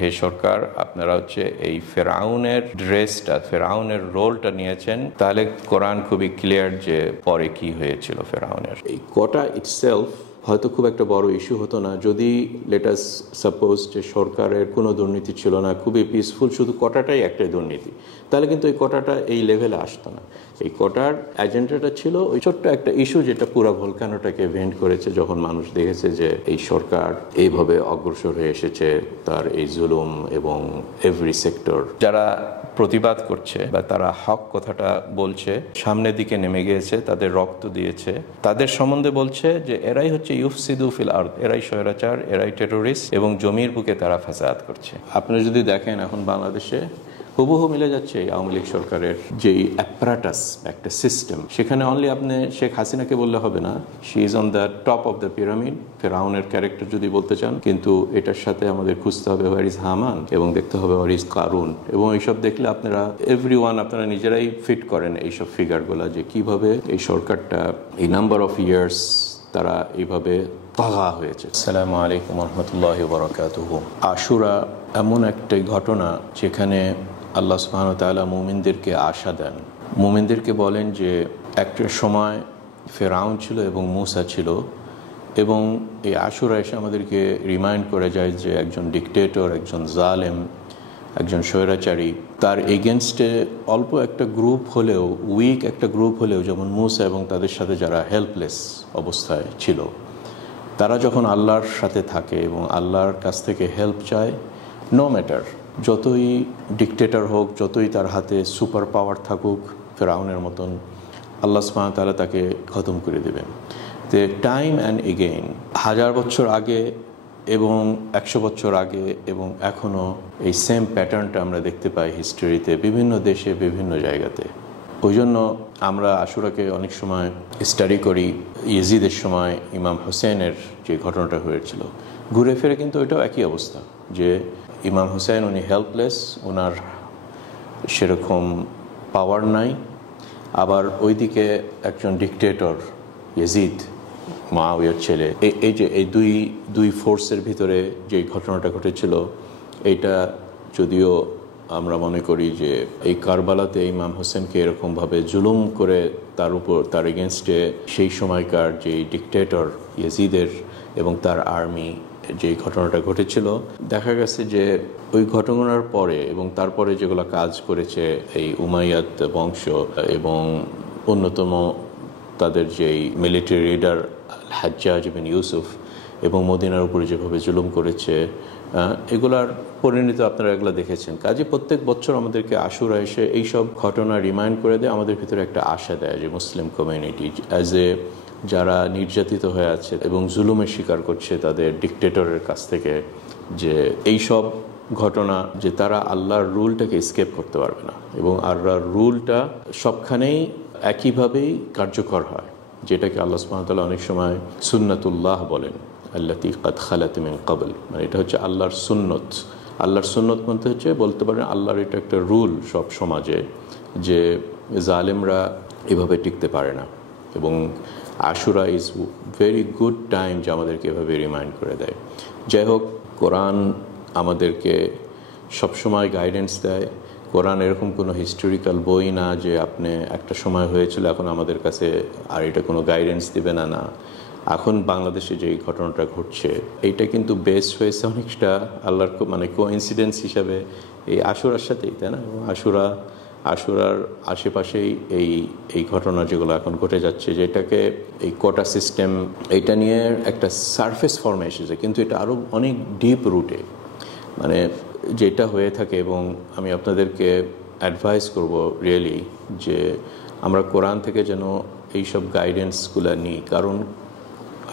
হে সরকার, আপনারা এই ফেরাউনের ড্রেসটা, ফেরাউনের রোলটা নিয়েছেন, তাহলে কোরআন খুবই ক্লিয়ার যে পরে কি হয়েছিল ফেরাউনের। এই কোটা ইটসেলফ হয়তো খুব একটা বড় ইস্যু হতো না যদি লেটাস সাপোজ যে সরকারের কোনো দুর্নীতি ছিল না, খুবই পিসফুল, শুধু কোটাটাই একটাই দুর্নীতি, তাহলে কিন্তু এই কোটাটা এই লেভেলে আসতো না। এই কোটার এজেন্ডাটা ছিল ওই ছোট্ট একটা ইস্যু যেটা পুরো ভলকানোটাকে ভেন্ট করেছে, যখন মানুষ দেখেছে যে এই সরকার এইভাবে অগ্রসর হয়ে এসেছে, তার এই জুলুম এবং এভরি সেক্টর যারা প্রতিবাদ করছে বা তারা হক কথাটা বলছে, সামনের দিকে নেমে গিয়েছে, তাদের রক্ত দিয়েছে, তাদের সম্বন্ধে বলছে যে এরাই ইউফসিদু ফিল আরদ, এরাই স্বৈরাচার, এরাই টেরোরিস্ট এবং জমির বুকে তারা ফাসাদ করছে। আপনারা যদি দেখেন এখন বাংলাদেশে হুবহু মিলে যাচ্ছে এই আওয়ামী লীগ সরকারের যেই অ্যাপারাটাস, একটা সিস্টেম, সেখানে অনলি আপনি শেখ হাসিনাকে বললে হবে না, she is on the top of the pyramid, ফেরাউনের ক্যারেক্টার যদি বলতে চান, কিন্তু এটার সাথে আমাদের খুঁজতে হবে হোয়ার ইজ হামান এবং দেখতে হবে হোয়ার ইজ কারুন, এবং এইসব দেখলে আপনারা এভরিওয়ান আপনারা নিজেরাই ফিট করেন এইসব ফিগারগুলো যে কিভাবে এই সরকারটা এই নাম্বার অফ ইয়ার্স তারা এইভাবে তাগা হয়েছে। আসসালামু আলাইকুম রহমতুল্লাহি ওয়া বারাকাতুহু। আশুরা এমন একটা ঘটনা যেখানে আল্লাহ সুবহানাহু ওয়া তাআলা মুমিনদেরকে আশা দেন, মুমিনদেরকে বলেন যে একটা সময় ফেরাউন ছিল এবং মূসা ছিল, এবং এই আশুরা এসে আমাদেরকে রিমাইন্ড করে যায় যে একজন ডিকটেটর, একজন জালেম, একজন স্বৈরাচারী, তার এগেনস্টে অল্প একটা গ্রুপ হলেও, উইক একটা গ্রুপ হলেও, যেমন মূসা এবং তাদের সাথে যারা হেল্পলেস অবস্থায় ছিল, তারা যখন আল্লাহর সাথে থাকে এবং আল্লাহর কাছ থেকে হেল্প চায়, নো ম্যাটার যতই ডিকটেটর হোক, যতই তার হাতে সুপার পাওয়ার থাকুক ফেরাউনের মতন, আল্লাহ সুবহানাহু ওয়া তাআলা তাকে খতম করে দেবেন। তো টাইম অ্যান্ড এগেইন, 1000 বছর আগে এবং 100 বছর আগে এবং এখনও এই সেম প্যাটার্নটা আমরা দেখতে পাই হিস্ট্রিতে, বিভিন্ন দেশে, বিভিন্ন জায়গাতে। ওই জন্য আমরা আশুরাকে অনেক সময় স্টাডি করি। ইয়েজিদের সময় ইমাম হোসেনের যে ঘটনাটা হয়েছিল, ঘুরে ফিরে কিন্তু ওইটাও একই অবস্থা, যে ইমাম হোসেন উনি হেল্পলেস, ওনার সেরকম পাওয়ার নাই, আবার ওইদিকে একজন ডিকটেটর ইয়েজিদ, মুআবিয়ার ছেলে, এই যে এই দুই ফোর্সের ভিতরে যে ঘটনাটা ঘটেছিল, এইটা যদিও আমরা মনে করি যে এই কারবালাতে ইমাম হোসেনকে এরকমভাবে জুলুম করে তার উপর, তার এগেনস্টে সেই সময়কার যে ডিকটেটর ইয়েজিদের এবং তার আর্মি যে ঘটনাটা ঘটেছিল, দেখা গেছে যে ওই ঘটনার পরে এবং তারপরে যেগুলো কাজ করেছে এই উমাইয়াদ বংশ এবং অন্যতম তাদের যেই মিলিটারি লিডার হাজ্জাজ বিন ইউসুফ, এবং মদিনার উপরে যেভাবে জুলুম করেছে, এগুলার পরিণতি আপনারা এগুলো দেখেছেন। কাজে প্রত্যেক বছর আমাদেরকে আশুরা এসে এইসব ঘটনা রিমাইন্ড করে দেয়, আমাদের ভিতরে একটা আশা দেয় যে মুসলিম কমিউনিটি অ্যাজ এ যারা নির্যাতিত হয়ে আছে এবং জুলুমের শিকার করছে তাদের ডিকটেটরের কাছ থেকে, যে এই সব ঘটনা যে তারা আল্লাহর রুলটাকে এসকেপ করতে পারবে না, এবং আল্লাহর রুলটা সবখানেই একইভাবেই কার্যকর হয়, যেটাকে আল্লাহ সুবহানাহু ওয়া তাআলা অনেক সময় সুন্নাতুল্লাহ বলেন, আল্লাতী কাদ খালাত মিন ক্বাবল, মানে এটা হচ্ছে আল্লাহর সুন্নত। আল্লাহর সুন্নত বলতে পারেন আল্লাহর এটা একটা রুল সব সমাজে, যে জালেমরা এভাবে টিকতে পারে না। এবং আশুরা ইজ ভেরি গুড টাইম যে আমাদেরকে এভাবে রিমাইন্ড করে দেয়। যাই হোক, কোরআন আমাদেরকে সবসময় গাইডেন্স দেয়। কোরআন এরকম কোনো হিস্টোরিক্যাল বই না যে আপনি একটা সময় হয়েছিল এখন আমাদের কাছে আর এটা কোনো গাইডেন্স দিবে না। না, এখন বাংলাদেশে যে ঘটনাটা ঘটছে এইটা কিন্তু বেস্ট হয়েছে অনেকটা আল্লাহর মানে কোইন্সিডেন্স হিসাবে এই আশুরার সাথেই, তাই না? এবং আশুরার আশেপাশেই এই ঘটনা যেগুলো এখন ঘটে যাচ্ছে, যেটাকে এই কোটা সিস্টেম, এইটা নিয়ে একটা সারফেস ফর্মে এসেছে, কিন্তু এটা আরও অনেক ডিপ রুটে মানে যেটা হয়ে থাকে। এবং আমি আপনাদেরকে অ্যাডভাইস করব রিয়েলি যে আমরা কোরআন থেকে যেন এইসব গাইডেন্সগুলো নিই, কারণ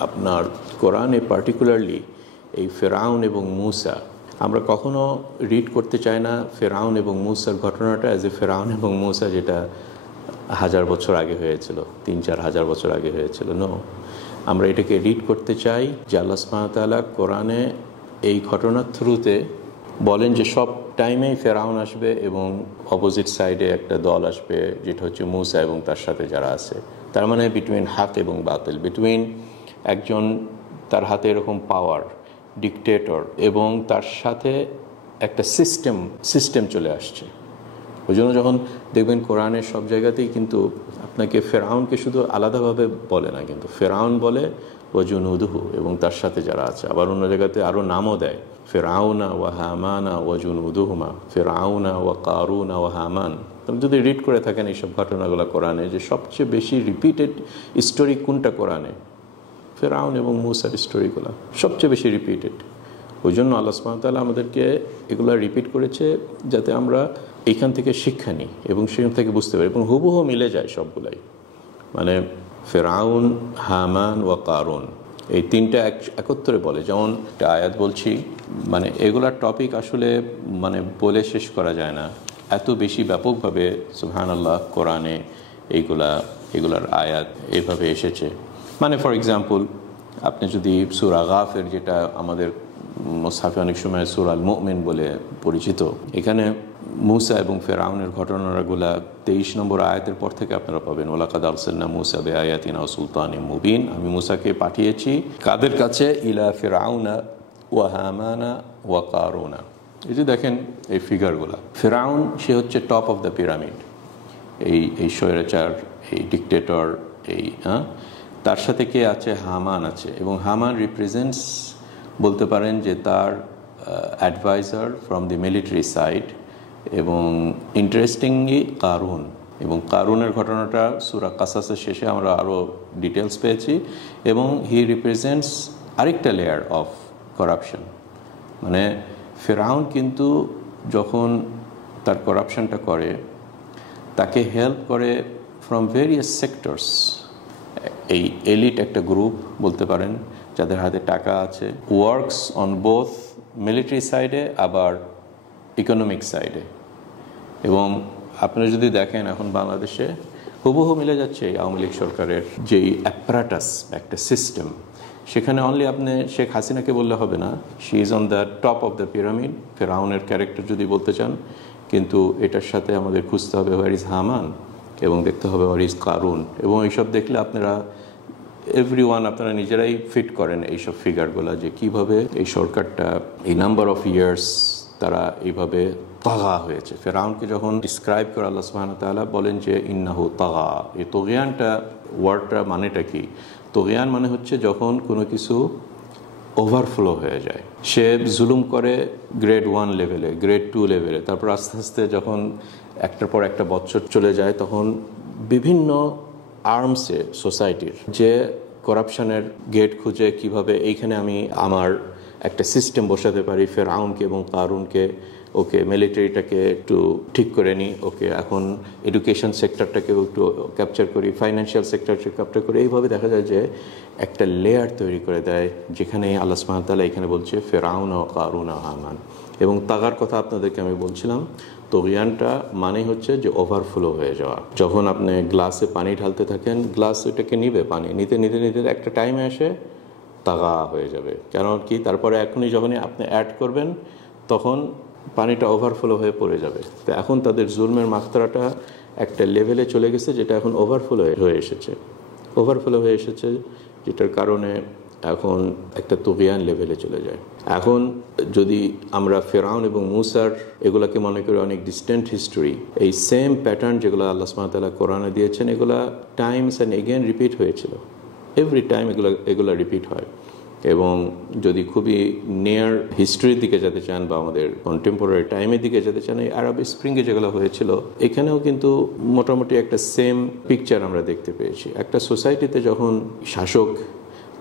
আপনার কোরআনে পার্টিকুলারলি এই ফেরাউন এবং মূসা, আমরা কখনো রিড করতে চাই না ফেরাউন এবং মূসার ঘটনাটা অ্যাজ এ ফেরাউন এবং মূসা যেটা 1000 বছর আগে হয়েছিল, 3-4 হাজার বছর আগে হয়েছিল। নো, আমরা এটাকে রিড করতে চাই যে আল্লাহ সুবহানাহু ওয়া তাআলা কোরআনে এই ঘটনার থ্রুতে বলেন যে সব টাইমেই ফেরাউন আসবে এবং অপোজিট সাইডে একটা দল আসবে যেটা হচ্ছে মূসা এবং তার সাথে যারা আছে। তার মানে বিটুইন হক এবং বাতিল, বিটুইন একজন তার হাতে এরকম পাওয়ার ডিকটেটর এবং তার সাথে একটা সিস্টেম চলে আসছে। ওই জন্য যখন দেখবেন কোরআনের সব জায়গাতেই কিন্তু আপনাকে ফেরাউনকে শুধু আলাদাভাবে বলে না, কিন্তু ফেরাউন বলে ওয়াজুনুদুহু এবং তার সাথে যারা আছে। আবার অন্য জায়গাতে আরও নামও দেয়, ফেরাউনা ওয়া হামানা ওয়াজুনুদুহুমা, ফেরাউনা ওয়া কারুনা ওয়া হামান। আপনি যদি রিড করে থাকেন এইসব ঘটনাগুলো কোরআনে, যে সবচেয়ে বেশি রিপিটেড স্টোরি কোনটা কোরআনে? ফেরাউন এবং মূসার স্টোরিগুলো সবচেয়ে বেশি রিপিটেড। ওই জন্য আল্লাহ সুবহানাহু ওয়া তাআলা আমাদেরকে এগুলো রিপিট করেছে যাতে আমরা এইখান থেকে শিক্ষা নিই এবং সেখান থেকে বুঝতে পারি, এবং হুবহু মিলে যায় সবগুলাই। মানে ফেরাউন, হামান ওয়া কারুন, এই তিনটা একত্রে বলে। যেমন একটা আয়াত বলছি, মানে এগুলার টপিক আসলে মানে বলে শেষ করা যায় না, এত বেশি ব্যাপকভাবে সুবহানাল্লাহ কোরআনে এগুলার আয়াত এইভাবে এসেছে। মানে ফর এক্সাম্পল, আপনি যদি সূরা গাফির, যেটা আমাদের মুসহাফে অনেক সময় সূরা আল মুমিন বলে পরিচিত, এখানে মূসা এবং ফেরাউনের ঘটনাগুলা 23 নম্বর আয়াতের পর থেকে আপনারা পাবেন, ওয়ালাকাদ আরসালনা মূসা বিআয়াতিনা ওয়া সুলতানিন মুবিন। আমি মূসাকে পাঠিয়েছি কাদের কাছে? ইলা ফিরআউনা ওয়া হামানা ওয়া কারুনা। এই যে দেখেন এই ফিগারগুলা, ফিরআউন সে হচ্ছে টপ অফ দ্য পিরামিড, এই স্বৈরাচার, এই ডিকটেটর, তার সাথে কে আছে? হামান আছে। এবং হামান রিপ্রেজেন্টস, বলতে পারেন যে তার adviser from the military side. এবং ইন্টারেস্টিংলি কারুন, এবং কারুনের ঘটনাটা সূরা কাসাসের শেষে আমরা আরও ডিটেলস পেয়েছি। এবং হি রিপ্রেজেন্টস আরেকটা লেয়ার অফ করাপশন। মানে ফেরাউন কিন্তু যখন তার করাপশনটা করে, তাকে হেল্প করে ফ্রম ভেরিয়াস সেক্টরস। এই এলিট একটা গ্রুপ বলতে পারেন, যাদের হাতে টাকা আছে, ওয়ার্কস অন বোথ মিলিটারি সাইডে আবার ইকোনমিক সাইডে। এবং আপনারা যদি দেখেন এখন বাংলাদেশে হুবহু মিলে যাচ্ছে আওয়ামী লীগ সরকারের যেই অ্যাপারাটাস, একটা সিস্টেম, সেখানে অনলি আপনি শেখ হাসিনাকে বললে হবে না, she is on the top of the pyramid, ফেরাউনের ক্যারেক্টার যদি বলতে চান। কিন্তু এটার সাথে আমাদের খুঁজতে হবে হোয়ার ইজ হামান, এবং দেখতে হবে হোয়ার ইজ কারুন। এবং এইসব দেখলে আপনারা এভরিওয়ান আপনারা নিজেরাই ফিট করেন এইসব ফিগারগুলো, যে কিভাবে এই সরকারটা এই নাম্বার অফ ইয়ার্স তারা এইভাবে তাগা হয়েছে। ফেরাউনকে যখন ডিসক্রাইব করে আল্লাহ সুবহানাহু ওয়া তাআলা বলেন যে ইন্নাহু তাগা, এই তগিয়ানটা ওয়ার্ডটা মানেটা কি? তগিয়ান মানে হচ্ছে যখন কোনো কিছু ওভারফ্লো হয়ে যায়। সে জুলুম করে গ্রেড 1 লেভেলে, গ্রেড 2 লেভেলে, তারপর আস্তে আস্তে যখন একটার পর একটা বছর চলে যায়, তখন বিভিন্ন আর্মসে সোসাইটির যে করাপশনের গেট খুঁজে কিভাবে এইখানে আমি আমার একটা সিস্টেম বসাতে পারি, ফেরাউনকে এবং কারুনকে, ওকে মিলিটারিটাকে একটু ঠিক করে নিই, ওকে এখন এডুকেশন সেক্টরটাকেও একটু ক্যাপচার করি, ফাইন্যান্সিয়াল সেক্টরকে ক্যাপচার করি। এইভাবে দেখা যায় যে একটা লেয়ার তৈরি করে দেয়, যেখানে আল্লাহ সুবহানাহু ওয়া তাআলা এখানে বলছে ফেরাউন ও কারুন ও হামান। এবং তাগার কথা আপনাদেরকে আমি বলছিলাম, তগিয়ানটা মানে হচ্ছে যে ওভারফ্লো হয়ে যাওয়া। যখন আপনি গ্লাসে পানি ঢালতে থাকেন, গ্লাস ওইটাকে নিবে, পানি নিতে নিতে নিতে একটা টাইমে এসে তাগা হয়ে যাবে। কারণ কি, তারপরে এখনই যখনই আপনি অ্যাড করবেন তখন পানিটা ওভারফ্লো হয়ে পড়ে যাবে। তো এখন তাদের জুলমের মাত্রাটা একটা লেভেলে চলে গেছে, যেটা এখন ওভারফ্লো হয়ে এসেছে, যেটার কারণে এখন একটা তুগিয়ান লেভেলে চলে যায়। এখন যদি আমরা ফেরাউন এবং মূসার এগুলাকে মনে করি অনেক ডিস্টেন্ট হিস্টোরি, এই সেম প্যাটার্ন যেগুলো আল্লাহ সুবহানাহু ওয়া তাআলা কোরআনে দিয়েছেন, এগুলা টাইমস অ্যান্ড এগেন রিপিট হয়েছিল। এভরি টাইম এগুলো রিপিট হয়। এবং যদি খুবই নিয়ার হিস্ট্রির দিকে যেতে চান বা আমাদের কন্টেম্পোরারি টাইমের দিকে যেতে চান, এই আরব স্প্রিংয়ে যেগুলো হয়েছিল, এখানেও কিন্তু মোটামুটি একটা সেম পিকচার আমরা দেখতে পেয়েছি। একটা সোসাইটিতে যখন শাসক,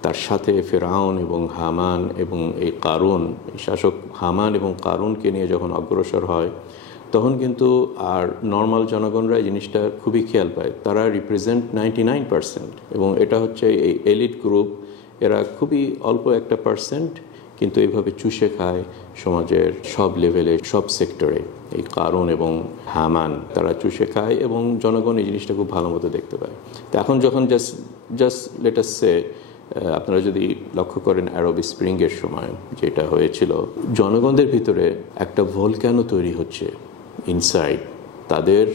তার সাথে ফেরাউন এবং হামান এবং এই কারুন, এই শাসক হামান এবং কারুনকে নিয়ে যখন অগ্রসর হয়, তখন কিন্তু আর নর্মাল জনগণরা এই জিনিসটা খুবই খেয়াল পায়। তারা রিপ্রেজেন্ট 99%, এবং এটা হচ্ছে এই এলিট গ্রুপ, এরা খুবই অল্প একটা পার্সেন্ট, কিন্তু এইভাবে চুষে খায় সমাজের সব লেভেলে, সব সেক্টরে। এই কারুন এবং হামান তারা চুষে খায়, এবং জনগণ এই জিনিসটা খুব ভালো মতো দেখতে পায়। তো এখন যখন জাস্ট লেট আস সে, আপনারা যদি লক্ষ্য করেন আরব স্প্রিংয়ের সময় যেটা হয়েছিল, জনগণদের ভিতরে একটা ভলক্যানো তৈরি হচ্ছে ইনসাইড। তাদের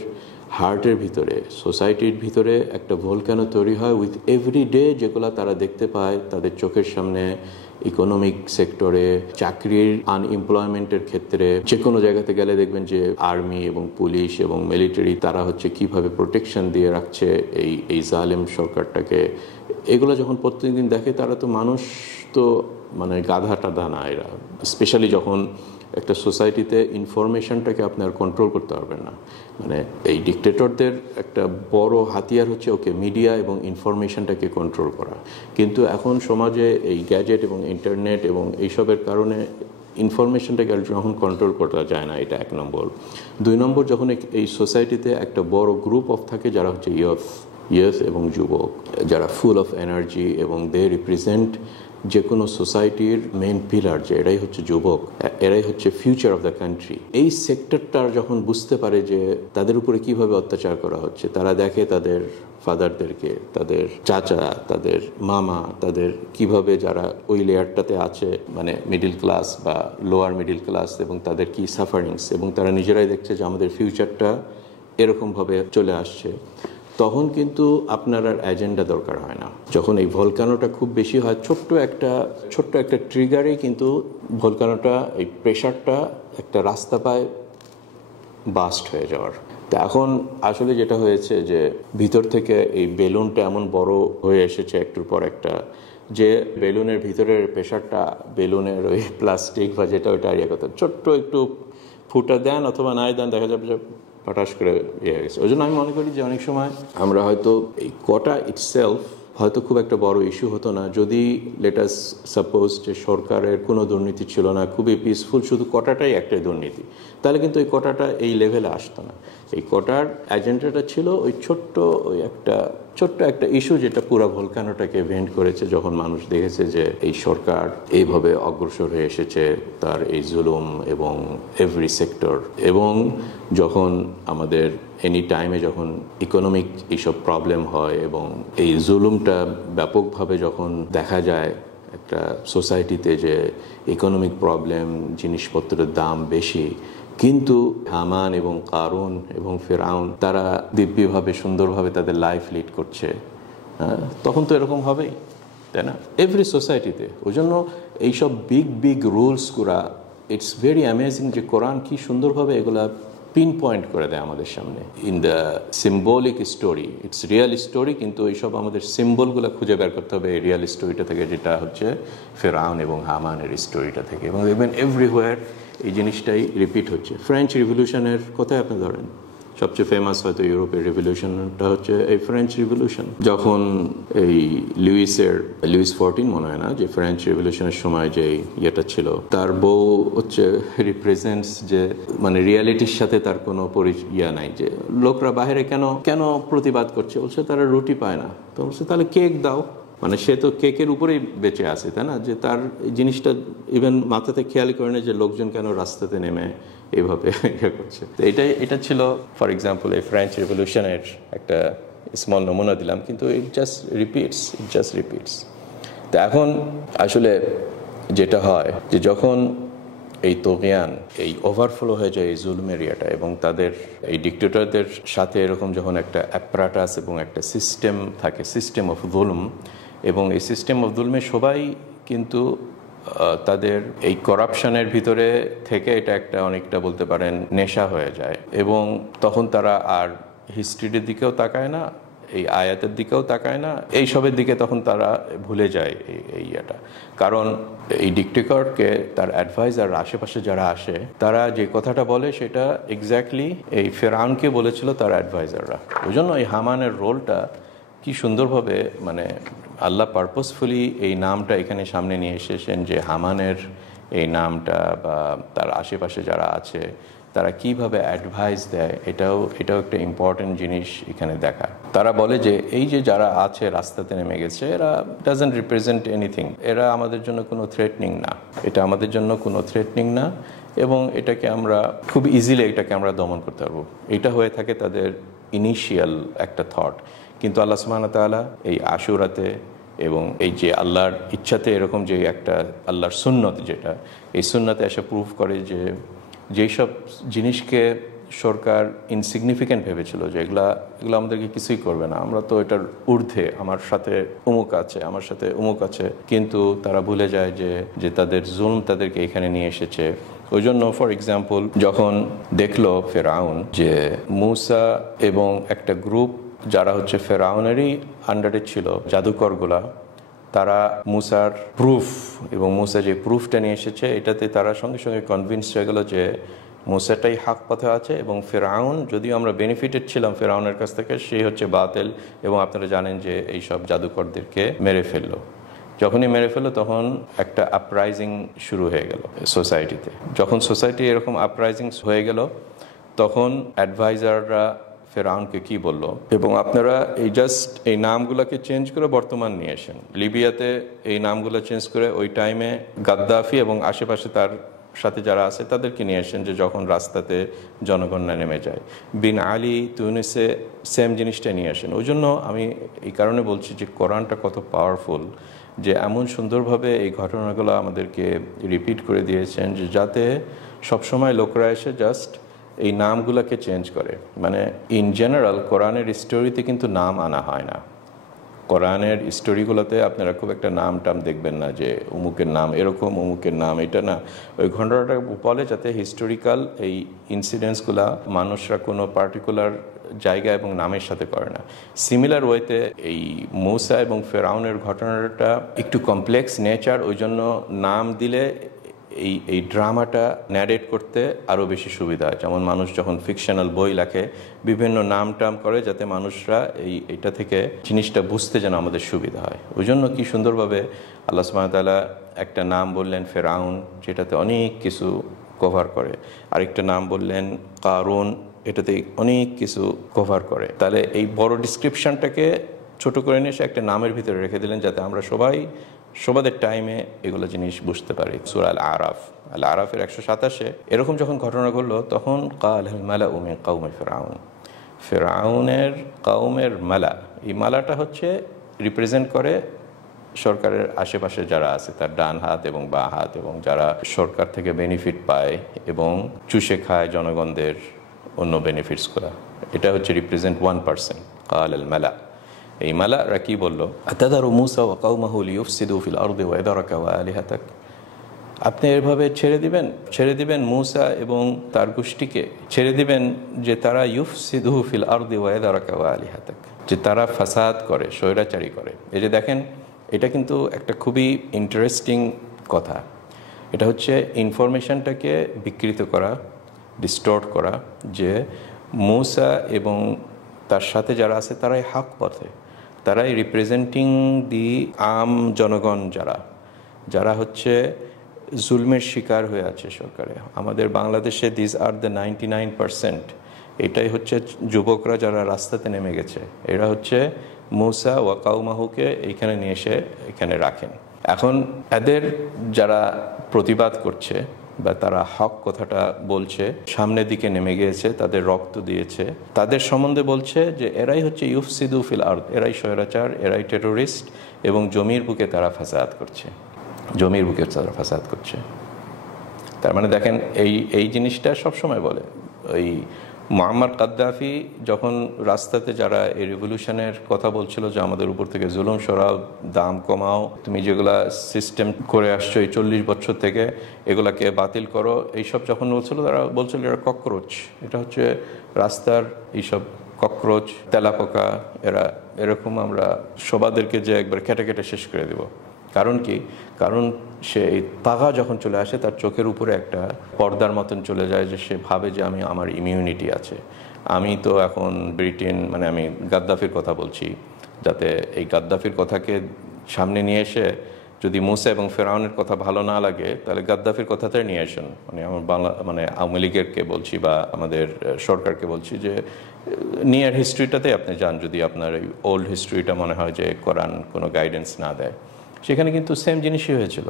হার্টের ভিতরে, সোসাইটির ভিতরে একটা ভলক্যানো তৈরি হয় উইথ এভরি ডে, যেগুলো তারা দেখতে পায় তাদের চোখের সামনে। ইকোনমিক সেক্টরে, চাকরির আনএমপ্লয়মেন্টের ক্ষেত্রে, যে কোনো জায়গাতে গেলে দেখবেন যে আর্মি এবং পুলিশ এবং মিলিটারি তারা হচ্ছে কিভাবে প্রোটেকশন দিয়ে রাখছে এই জালেম সরকারটাকে। এগুলো যখন প্রত্যেকদিন দেখে, তারা তো মানুষ তো মানে গাধা টাধা না এরা। স্পেশালি যখন একটা সোসাইটিতে ইনফরমেশনটাকে আপনার কন্ট্রোল করতে পারবেন না। মানে এই ডিক্টেটরদের একটা বড় হাতিয়ার হচ্ছে মিডিয়া এবং ইনফরমেশনটাকে কন্ট্রোল করা। কিন্তু এখন সমাজে এই গ্যাজেট এবং ইন্টারনেট এবং এইসবের কারণে ইনফরমেশনটাকে যখন কন্ট্রোল করা যায় না, এটা 1 নম্বর। 2 নম্বর, যখন এই সোসাইটিতে একটা বড় গ্রুপ অফ থাকে যারা হচ্ছে ইয়থ এবং যুবক, যারা ফুল অফ এনার্জি এবং দে রিপ্রেজেন্ট যে কোনো সোসাইটির মেইন পিলার, যে এরাই হচ্ছে যুবক, এরাই হচ্ছে ফিউচার অফ দ্য কান্ট্রি। এই সেক্টরটা যখন বুঝতে পারে যে তাদের উপরে কিভাবে অত্যাচার করা হচ্ছে, তারা দেখে তাদের ফাদারদেরকে, তাদের চাচা, তাদের মামা, তাদের কিভাবে যারা ওই লেয়ারটাতে আছে, মানে মিডিল ক্লাস বা লোয়ার মিডিল ক্লাস, এবং তাদের কি সাফারিংস, এবং তারা নিজেরাই দেখছে যে আমাদের ফিউচারটা এরকমভাবে চলে আসছে। তখন কিন্তু আপনার আর এজেন্ডা দরকার হয় না। যখন এই ভলকানোটা খুব বেশি হয়, ছোট্ট একটা ট্রিগারে কিন্তু ভলকানোটা, এই প্রেশারটা একটা রাস্তা পায় বাস্ট হয়ে যাওয়ার। তো এখন আসলে যেটা হয়েছে যে ভিতর থেকে এই বেলুনটা এমন বড় হয়ে এসেছে একটুর পর একটা, যে বেলুনের ভিতরের প্রেশারটা, বেলুনের ওই প্লাস্টিক বা যেটা ওইটা কথা ছোট্ট একটু ফুটা দেন অথবা নাই দেন, দেখা যাবে যে হঠাৎ করে হয়ে গেছে। ওই জন্য আমি মনে করি যে অনেক সময় আমরা হয়তো এই কোটা ইটসেলফ হয়তো খুব একটা বড় ইস্যু হতো না যদি লেটাস সাপোজ যে সরকারের কোনো দুর্নীতি ছিল না, খুবই পিসফুল, শুধু কোটাটাই একটাই দুর্নীতি, তাহলে কিন্তু এই কোটাটা এই লেভেলে আসতো না। এই কোটার এজেন্ডাটা ছিল ওই ছোট্ট একটা ইস্যু, যেটা পুরো ভলকানোটাকে ভেন্ট করেছে, যখন মানুষ দেখেছে যে এই সরকার এইভাবে অগ্রসর হয়ে এসেছে তার এই জুলুম এবং এভরি সেক্টর। এবং যখন আমাদের এনি টাইমে যখন ইকোনমিক এইসব প্রবলেম হয় এবং এই জুলুমটা ব্যাপকভাবে যখন দেখা যায় একটা সোসাইটিতে, যে ইকোনমিক প্রবলেম, জিনিসপত্রের দাম বেশি, কিন্তু হামান এবং কারুন এবং ফেরাউন তারা দিব্যভাবে সুন্দরভাবে তাদের লাইফ লিড করছে, তখন তো এরকম হবেই, তাই না? এভরি সোসাইটিতে। ওই জন্য এইসব বিগ রুলসগুলা, ইটস ভেরি অ্যামেজিং যে কোরআন কি সুন্দরভাবে এগুলা পিন পয়েন্ট করে দেয় আমাদের সামনে। In the symbolic story, it's real story, কিন্তু এইসব আমাদের সিম্বলগুলো খুঁজে বের করতে হবে এই রিয়েল স্টোরিটা থেকে, যেটা হচ্ছে ফেরাউন এবং হামানের স্টোরিটা থেকে। এবং দেখবেন এভরিহোয়ার এই জিনিসটাই রিপিট হচ্ছে। ফ্রেঞ্চ রিভলিউশনের কথাই আপনি ধরেন, সবচেয়ে ফেমাস হয়তো ইউরোপের রিভলিউশনটা হচ্ছে এই ফ্রেঞ্চ রিভলিউশন। যখন এই লুইস 14 মনে হয় না, যে ফ্রেঞ্চ রিভলিউশনের সময় যে ইয়েটা ছিল, তার বউ হচ্ছে রিপ্রেজেন্টস যে মানে রিয়ালিটির সাথে তার কোনো ইয়া নাই, যে লোকরা বাইরে কেন প্রতিবাদ করছে, বলছে তারা রুটি পায় না, তো বলছে তাহলে কেক দাও। মানে সে তো কেকের উপরেই বেঁচে আছে, তাই না? যে তার এই জিনিসটা ইভেন মাথাতে খেয়াল করে না যে লোকজন কেন রাস্তাতে নেমে এইভাবে ইয়ে করছে। তো এটা ছিল ফর এক্সাম্পল এই ফ্রেঞ্চ রিভলিউশনের একটা স্মল নমুনা দিলাম, কিন্তু ইট জাস্ট রিপিটস। তো এখন আসলে যেটা হয় যে যখন এই তোগিয়ান, এই ওভারফ্লো হয়ে যায় এই জুলুম এরিয়াটা, এবং তাদের এই ডিক্টেটরদের সাথে এরকম যখন একটা অ্যাপারাটাস এবং একটা সিস্টেম থাকে, সিস্টেম অফ জুলুম, এবং এই সিস্টেম অফ জুলমে সবাই কিন্তু তাদের এই করাপশনের ভিতরে থেকে এটা একটা অনেকটা বলতে পারেন নেশা হয়ে যায়, এবং তখন তারা আর হিস্ট্রির দিকেও তাকায় না, এই আয়াতের দিকেও তাকায় না, এই সবের দিকে তখন তারা ভুলে যায় এই ইয়েটা। কারণ এই ডিক্টেটরকে তার অ্যাডভাইজার আশেপাশে যারা আসে, তারা যে কথাটা বলে সেটা এক্স্যাক্টলি এই ফেরাউনকে বলেছিল তার অ্যাডভাইজাররা। ওই জন্য এই হামানের রোলটা কি সুন্দরভাবে মানে আল্লাহ পারপোজফুলি এই নামটা এখানে সামনে নিয়ে এসেছেন, যে হামানের এই নামটা বা তার আশেপাশে যারা আছে তারা কিভাবে অ্যাডভাইস দেয়, এটাও একটা ইম্পর্টেন্ট জিনিস এখানে দেখা। তারা বলে যে এই যে যারা আছে রাস্তাতে নেমে গেছে, এরা ডাজন্ট রিপ্রেজেন্ট এনিথিং, এরা আমাদের জন্য কোনো থ্রেটনিং না, এটা আমাদের জন্য কোনো থ্রেটনিং না, এবং এটাকে আমরা খুব ইজিলি এটাকে আমরা দমন করতে পারবো। এটা হয়ে থাকে তাদের ইনিশিয়াল একটা থট। কিন্তু আল্লাহ সুবহানাহু ওয়া তাআলা এই আশুরাতে এবং এই যে আল্লাহর ইচ্ছাতে এরকম যে একটা আল্লাহর সুন্নত, যেটা এই সুন্নতে এসে প্রুভ করে যে যেই সব জিনিসকে সরকার ইনসিগনিফিক্যান্ট ভেবেছিল যে এগুলো আমাদেরকে কিছুই করবে না, আমরা তো এটার ঊর্ধ্বে, আমার সাথে অমুক আছে, আমার সাথে অমুক আছে, কিন্তু তারা ভুলে যায় যে তাদের জুলম তাদেরকে এখানে নিয়ে এসেছে। ওই জন্য ফর এক্সাম্পল যখন দেখলো ফেরাউন যে মূসা এবং একটা গ্রুপ যারা হচ্ছে ফেরাউনেরই আন্ডারে ছিল, জাদুকরগুলা, তারা মূসার প্রুফ এবং মূসা যে প্রুফটা নিয়ে এসেছে এটাতে তারা সঙ্গে সঙ্গে কনভিন্স হয়ে গেল যে মূসাটাই হক পথে আছে এবং ফেরাউন, যদিও আমরা বেনিফিটেড ছিলাম ফেরাউনের কাছ থেকে, সে হচ্ছে বাতিল। এবং আপনারা জানেন যে এইসব জাদুকরদেরকে মেরে ফেললো। যখনই মেরে ফেললো তখন একটা আপরাইজিং শুরু হয়ে গেল সোসাইটিতে। যখন সোসাইটি এরকম আপরাইজিং হয়ে গেল তখন অ্যাডভাইজাররা ফেরাউনকে কি বলল, এবং আপনারা এই নামগুলোকে চেঞ্জ করে বর্তমান নিয়ে আসেন। লিবিয়াতে এই নামগুলো চেঞ্জ করে ওই টাইমে গাদ্দাফি এবং আশেপাশে তার সাথে যারা আছে তাদেরকে নিয়ে আসেন, যে যখন রাস্তাতে জনগণ নেমে যায়। বিন আলী তুনিসে সেম জিনিসটা নিয়ে আসেন। ওই জন্য আমি এই কারণে বলছি যে কোরআনটা কত পাওয়ারফুল, যে এমন সুন্দরভাবে এই ঘটনাগুলো আমাদেরকে রিপিট করে দিয়েছেন যে যাতে সবসময় লোকরা এসে জাস্ট এই নামগুলোকে চেঞ্জ করে। মানে ইন জেনারেল কোরআনের স্টোরিতে কিন্তু নাম আনা হয় না। কোরআনের স্টোরিগুলোতে আপনারা খুব একটা নাম টাম দেখবেন না যে অমুকের নাম এরকম, অমুকের নাম এটা না। ওই ঘটনাটা বলে যাতে হিস্টোরিক্যাল এই ইনসিডেন্টসগুলা মানুষরা কোনো পার্টিকুলার জায়গা এবং নামের সাথে করে না। সিমিলার ওয়েতে এই মূসা এবং ফেরাউনের ঘটনাটা একটু কমপ্লেক্স নেচার, ওই জন্য নাম দিলে এই ড্রামাটা ন্যারেট করতে আরও বেশি সুবিধা হয়। যেমন মানুষ যখন ফিকশনাল বই লেখে বিভিন্ন নাম টাম করে যাতে মানুষরা এইটা থেকে জিনিসটা বুঝতে যেন আমাদের সুবিধা হয়। ওই জন্য কি সুন্দরভাবে আল্লাহ সুবহানাহু ওয়া তাআলা একটা নাম বললেন ফেরাউন, যেটাতে অনেক কিছু কভার করে। আরেকটা নাম বললেন কারুন, এটাতে অনেক কিছু কভার করে। তাহলে এই বড় ডিসক্রিপশনটাকে ছোট করে নিয়ে এসে একটা নামের ভিতরে রেখে দিলেন যাতে আমরা সবাদের টাইমে এগুলো জিনিস বুঝতে পারি। সূরা আল আরাফের 127 এরকম যখন ঘটনা ঘটলো তখন কাল মালাউ মিন কওমি ফিরআউন, ফিরআউনের কওমের মালা, এই মালাটা হচ্ছে রিপ্রেজেন্ট করে সরকারের আশেপাশে যারা আছে, তার ডান হাত এবং বাঁ হাত, এবং যারা সরকার থেকে বেনিফিট পায় এবং চুষে খায় জনগণদের অন্য বেনিফিটসগুলো। এটা হচ্ছে রিপ্রেজেন্ট 1%। কাল আল মালা, এই মালারা কি বলল, আতাদারু মূসা ওয়া কওমাহু লিয়ুফসিদু ফিল আরদি ওয়া ইয়াদারাকা ওয়া আলিহাতাক, আপনি এভাবে ছেড়ে দিবেন মূসা এবং তার গোষ্ঠীকে ছেড়ে দিবেন যে তারা ইউফসিদু ফিল আরদি ওয়া ইয়াদারাকা ওয়া আলিহাতাক, যে তারা ফাসাদ করে, স্বৈরাচারী করে। এই যে দেখেন, এটা কিন্তু একটা খুবই ইন্টারেস্টিং কথা। এটা হচ্ছে ইনফরমেশনটাকে বিকৃত করা, ডিস্টর্ট করা, যে মূসা এবং তার সাথে যারা আছে তারাই হক পথে, তারাই রিপ্রেজেন্টিং দি আম জনগণ, যারা হচ্ছে জুলমের শিকার হয়ে আছে সরকারে। আমাদের বাংলাদেশে দিস আর দ্য 99%, এটাই হচ্ছে যুবকরা যারা রাস্তাতে নেমে গেছে, এরা হচ্ছে মূসা ওয়া কওমাহুকে এইখানে নিয়ে এসে এখানে রাখেন। এখন এদের যারা প্রতিবাদ করছে বা তারা হক কথাটা বলছে, সামনের দিকে নেমে গিয়েছে, তাদের রক্ত দিয়েছে, তাদের সম্বন্ধে বলছে যে এরাই হচ্ছে ইউফসিদু ফিল আরদ, এরাই স্বৈরাচার, এরাই টেরোরিস্ট, এবং জমির বুকে তারা ফাসাদ করছে, জমির বুকে তারা ফাসাদ করছে। তার মানে দেখেন এই জিনিসটা সবসময় বলে। ওই মুআম্মার গাদ্দাফি যখন রাস্তাতে যারা এই রিভলিউশনের কথা বলছিল যে আমাদের উপর থেকে জুলুম সরাও, দাম কমাও, তুমি যেগুলা সিস্টেম করে আসছো এই 40 বছর থেকে এগুলাকে বাতিল করো, এইসব যখন বলছিল, তারা বলছিল এরা ককরোচ, এটা হচ্ছে রাস্তার এইসব ককরোচ, তেলাপোকা, এরকম আমরা সবাদেরকে যে একবার কেটে কেটে শেষ করে দেব। কারণ কি? কারণ সে তাগা যখন চলে আসে তার চোখের উপরে একটা পর্দার মতন চলে যায়, যে সে ভাবে যে আমার ইমিউনিটি আছে, আমি তো এখন ব্রিটেন, মানে আমি গাদ্দাফির কথা বলছি, যাতে এই গাদ্দাফির কথাকে সামনে নিয়ে এসে যদি মূসা এবং ফেরাউনের কথা ভালো না লাগে তাহলে গাদ্দাফির কথাটাই নিয়ে আসেন। আমার আওয়ামী লীগেরকে বলছি বা আমাদের সরকারকে বলছি যে নিয়ার হিস্ট্রিটাতে আপনি যান, যদি আপনার এই ওল্ড হিস্ট্রিটা মনে হয় যে কোরআন কোনো গাইডেন্স না দেয়, সেখানে কিন্তু সেম জিনিসই হয়েছিল।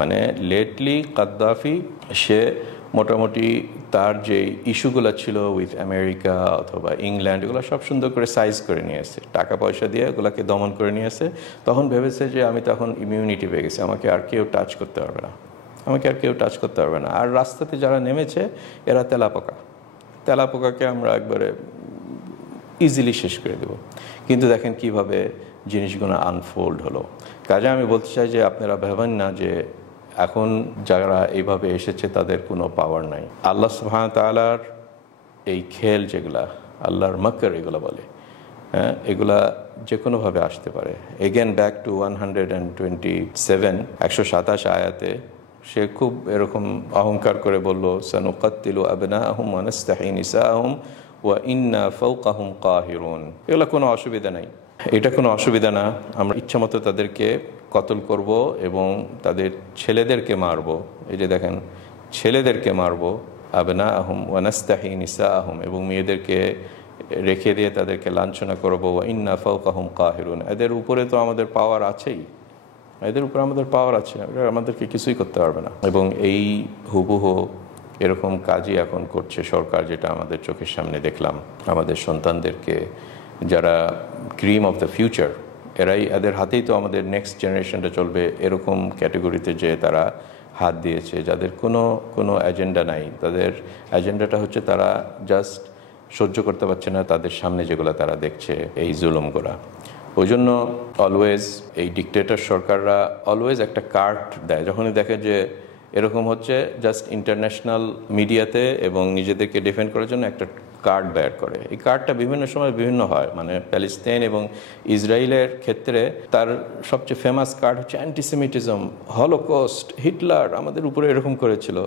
মানে লেটলি গাদ্দাফি সে মোটামুটি তার যে ইস্যুগুলো ছিল উইথ আমেরিকা অথবা ইংল্যান্ড, এগুলো সব সুন্দর করে সাইজ করে নিয়ে এসে, টাকা পয়সা দিয়ে এগুলোকে দমন করে নিয়ে এসে তখন ভেবেছে যে আমি তখন ইমিউনিটি পেয়ে গেছি, আমাকে আর কেউ টাচ করতে পারবে না, আর রাস্তাতে যারা নেমেছে এরা তেলাপোকা, তেলাপোকাকে আমরা একবারে ইজিলি শেষ করে দেব। কিন্তু দেখেন কিভাবে জিনিসগুলো আনফোল্ড হলো। কাজে আমি বলতে চাই যে আপনারা ভাবেন না যে এখন যারা এইভাবে এসেছে তাদের কোনো পাওয়ার নাই। আল্লাহ সুবহানাহু ওয়া তাআলার এই খেল যেগুলা, আল্লাহর মাকর এগুলো বলে, হ্যাঁ, এগুলা যে কোনোভাবে আসতে পারে। এগেন ব্যাক টু 127 127 আয়াতে সে খুব এরকম অহংকার করে বলল, সানুকাত্তিলু আবনাআহুম ওয়া নাস্তাহি নিসাআহুম ওয়া ইন্না ফাওকাহুম কাহিরুন। এগুলো কোনো অসুবিধা নাই, এটা কোনো অসুবিধা না। আমরা ইচ্ছামতো তাদেরকে কতল করব এবং তাদের ছেলেদেরকে মারব। এই যে দেখেন, ছেলেদেরকে মারব, আবনাআহুম ওয়া নাস্তাহি নিসাআহুম, এবং মেয়েদেরকে রেখে দিয়ে তাদেরকে লাঞ্ছনা করবো। ওয়া ইন্না ফাওকাহুম কাহিরুন। এদের উপরে তো আমাদের পাওয়ার আছেই, এদের উপরে আমাদের পাওয়ার আছে, আমাদেরকে কিছুই করতে পারবে না। এবং এই হুবহু এরকম কাজই এখন করছে সরকার, যেটা আমাদের চোখের সামনে দেখলাম। আমাদের সন্তানদেরকে, যারা ক্রিম অফ দ্য ফিউচার, এদের হাতেই তো আমাদের নেক্সট জেনারেশনটা চলবে, এরকম ক্যাটেগরিতে যে তারা হাত দিয়েছে, যাদের কোনো এজেন্ডা নাই। তাদের এজেন্ডাটা হচ্ছে তারা জাস্ট সহ্য করতে পারছে না তাদের সামনে যেগুলো তারা দেখছে, এই জুলুমগুলা। ওই জন্য অলওয়েজ এই ডিক্টেটর সরকাররা অলওয়েজ একটা কার্ড দেয় যখনই দেখে যে এরকম হচ্ছে, জাস্ট ইন্টারন্যাশনাল মিডিয়াতে এবং নিজেদেরকে ডিফেন্ড করার জন্য একটা কার্ড বের করে। এই কার্ডটা বিভিন্ন সময় বিভিন্ন হয়, মানে প্যালেস্তাইন এবং ইসরায়েলের ক্ষেত্রে তার সবচেয়ে ফেমাস কার্ড হচ্ছে অ্যান্টিসেমিটিজম, হলোকস্ট, হিটলার আমাদের উপরে এরকম করেছিল।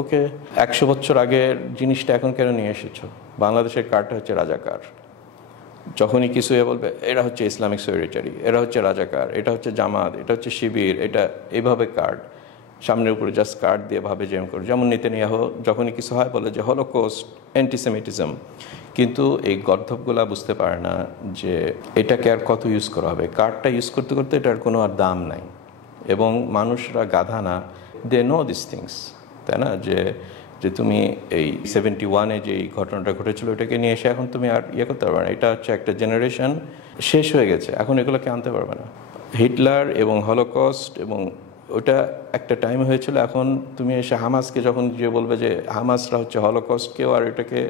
ওকে, 100 বছর আগের জিনিসটা এখন কেন নিয়ে এসেছো? বাংলাদেশের কার্ডটা হচ্ছে রাজাকার। যখনই কিছু বলবে এরা হচ্ছে ইসলামিক সলিডারিটি, এরা হচ্ছে রাজাকার, এটা হচ্ছে জামাত, এটা হচ্ছে শিবির, এটা এইভাবে কার্ড সামনের উপরে জাস্ট কার্ড দিয়ে ভাবে যে করে। যেমন নেতানিয়াহু যখনই কিছু হয় বলে যে হলোকস্ট, অ্যান্টিসেমিটিজম। কিন্তু এই গর্ধবগুলা বুঝতে পারে না যে এটাকে আর কত ইউজ করা হবে। কার্ডটা ইউজ করতে করতে এটার কোনো আর দাম নাই, এবং মানুষরা গাধা না, দে নো দিস থিংস, তাই না? যে তুমি এই 71-এ যে ঘটনাটা ঘটেছিল ওটাকে নিয়ে এসে এখন তুমি আর করতে পারবে না। এটা হচ্ছে একটা জেনারেশন শেষ হয়ে গেছে, এখন এগুলোকে আনতে পারবে না। হিটলার এবং হলোকস্ট এবং ওটা একটা টাইম হয়েছিল। এখন তুমি এসে হামাসকে যখন যে বলবে যে হামাসরা হচ্ছে হলোকস্ট, কেউ আর এটাকে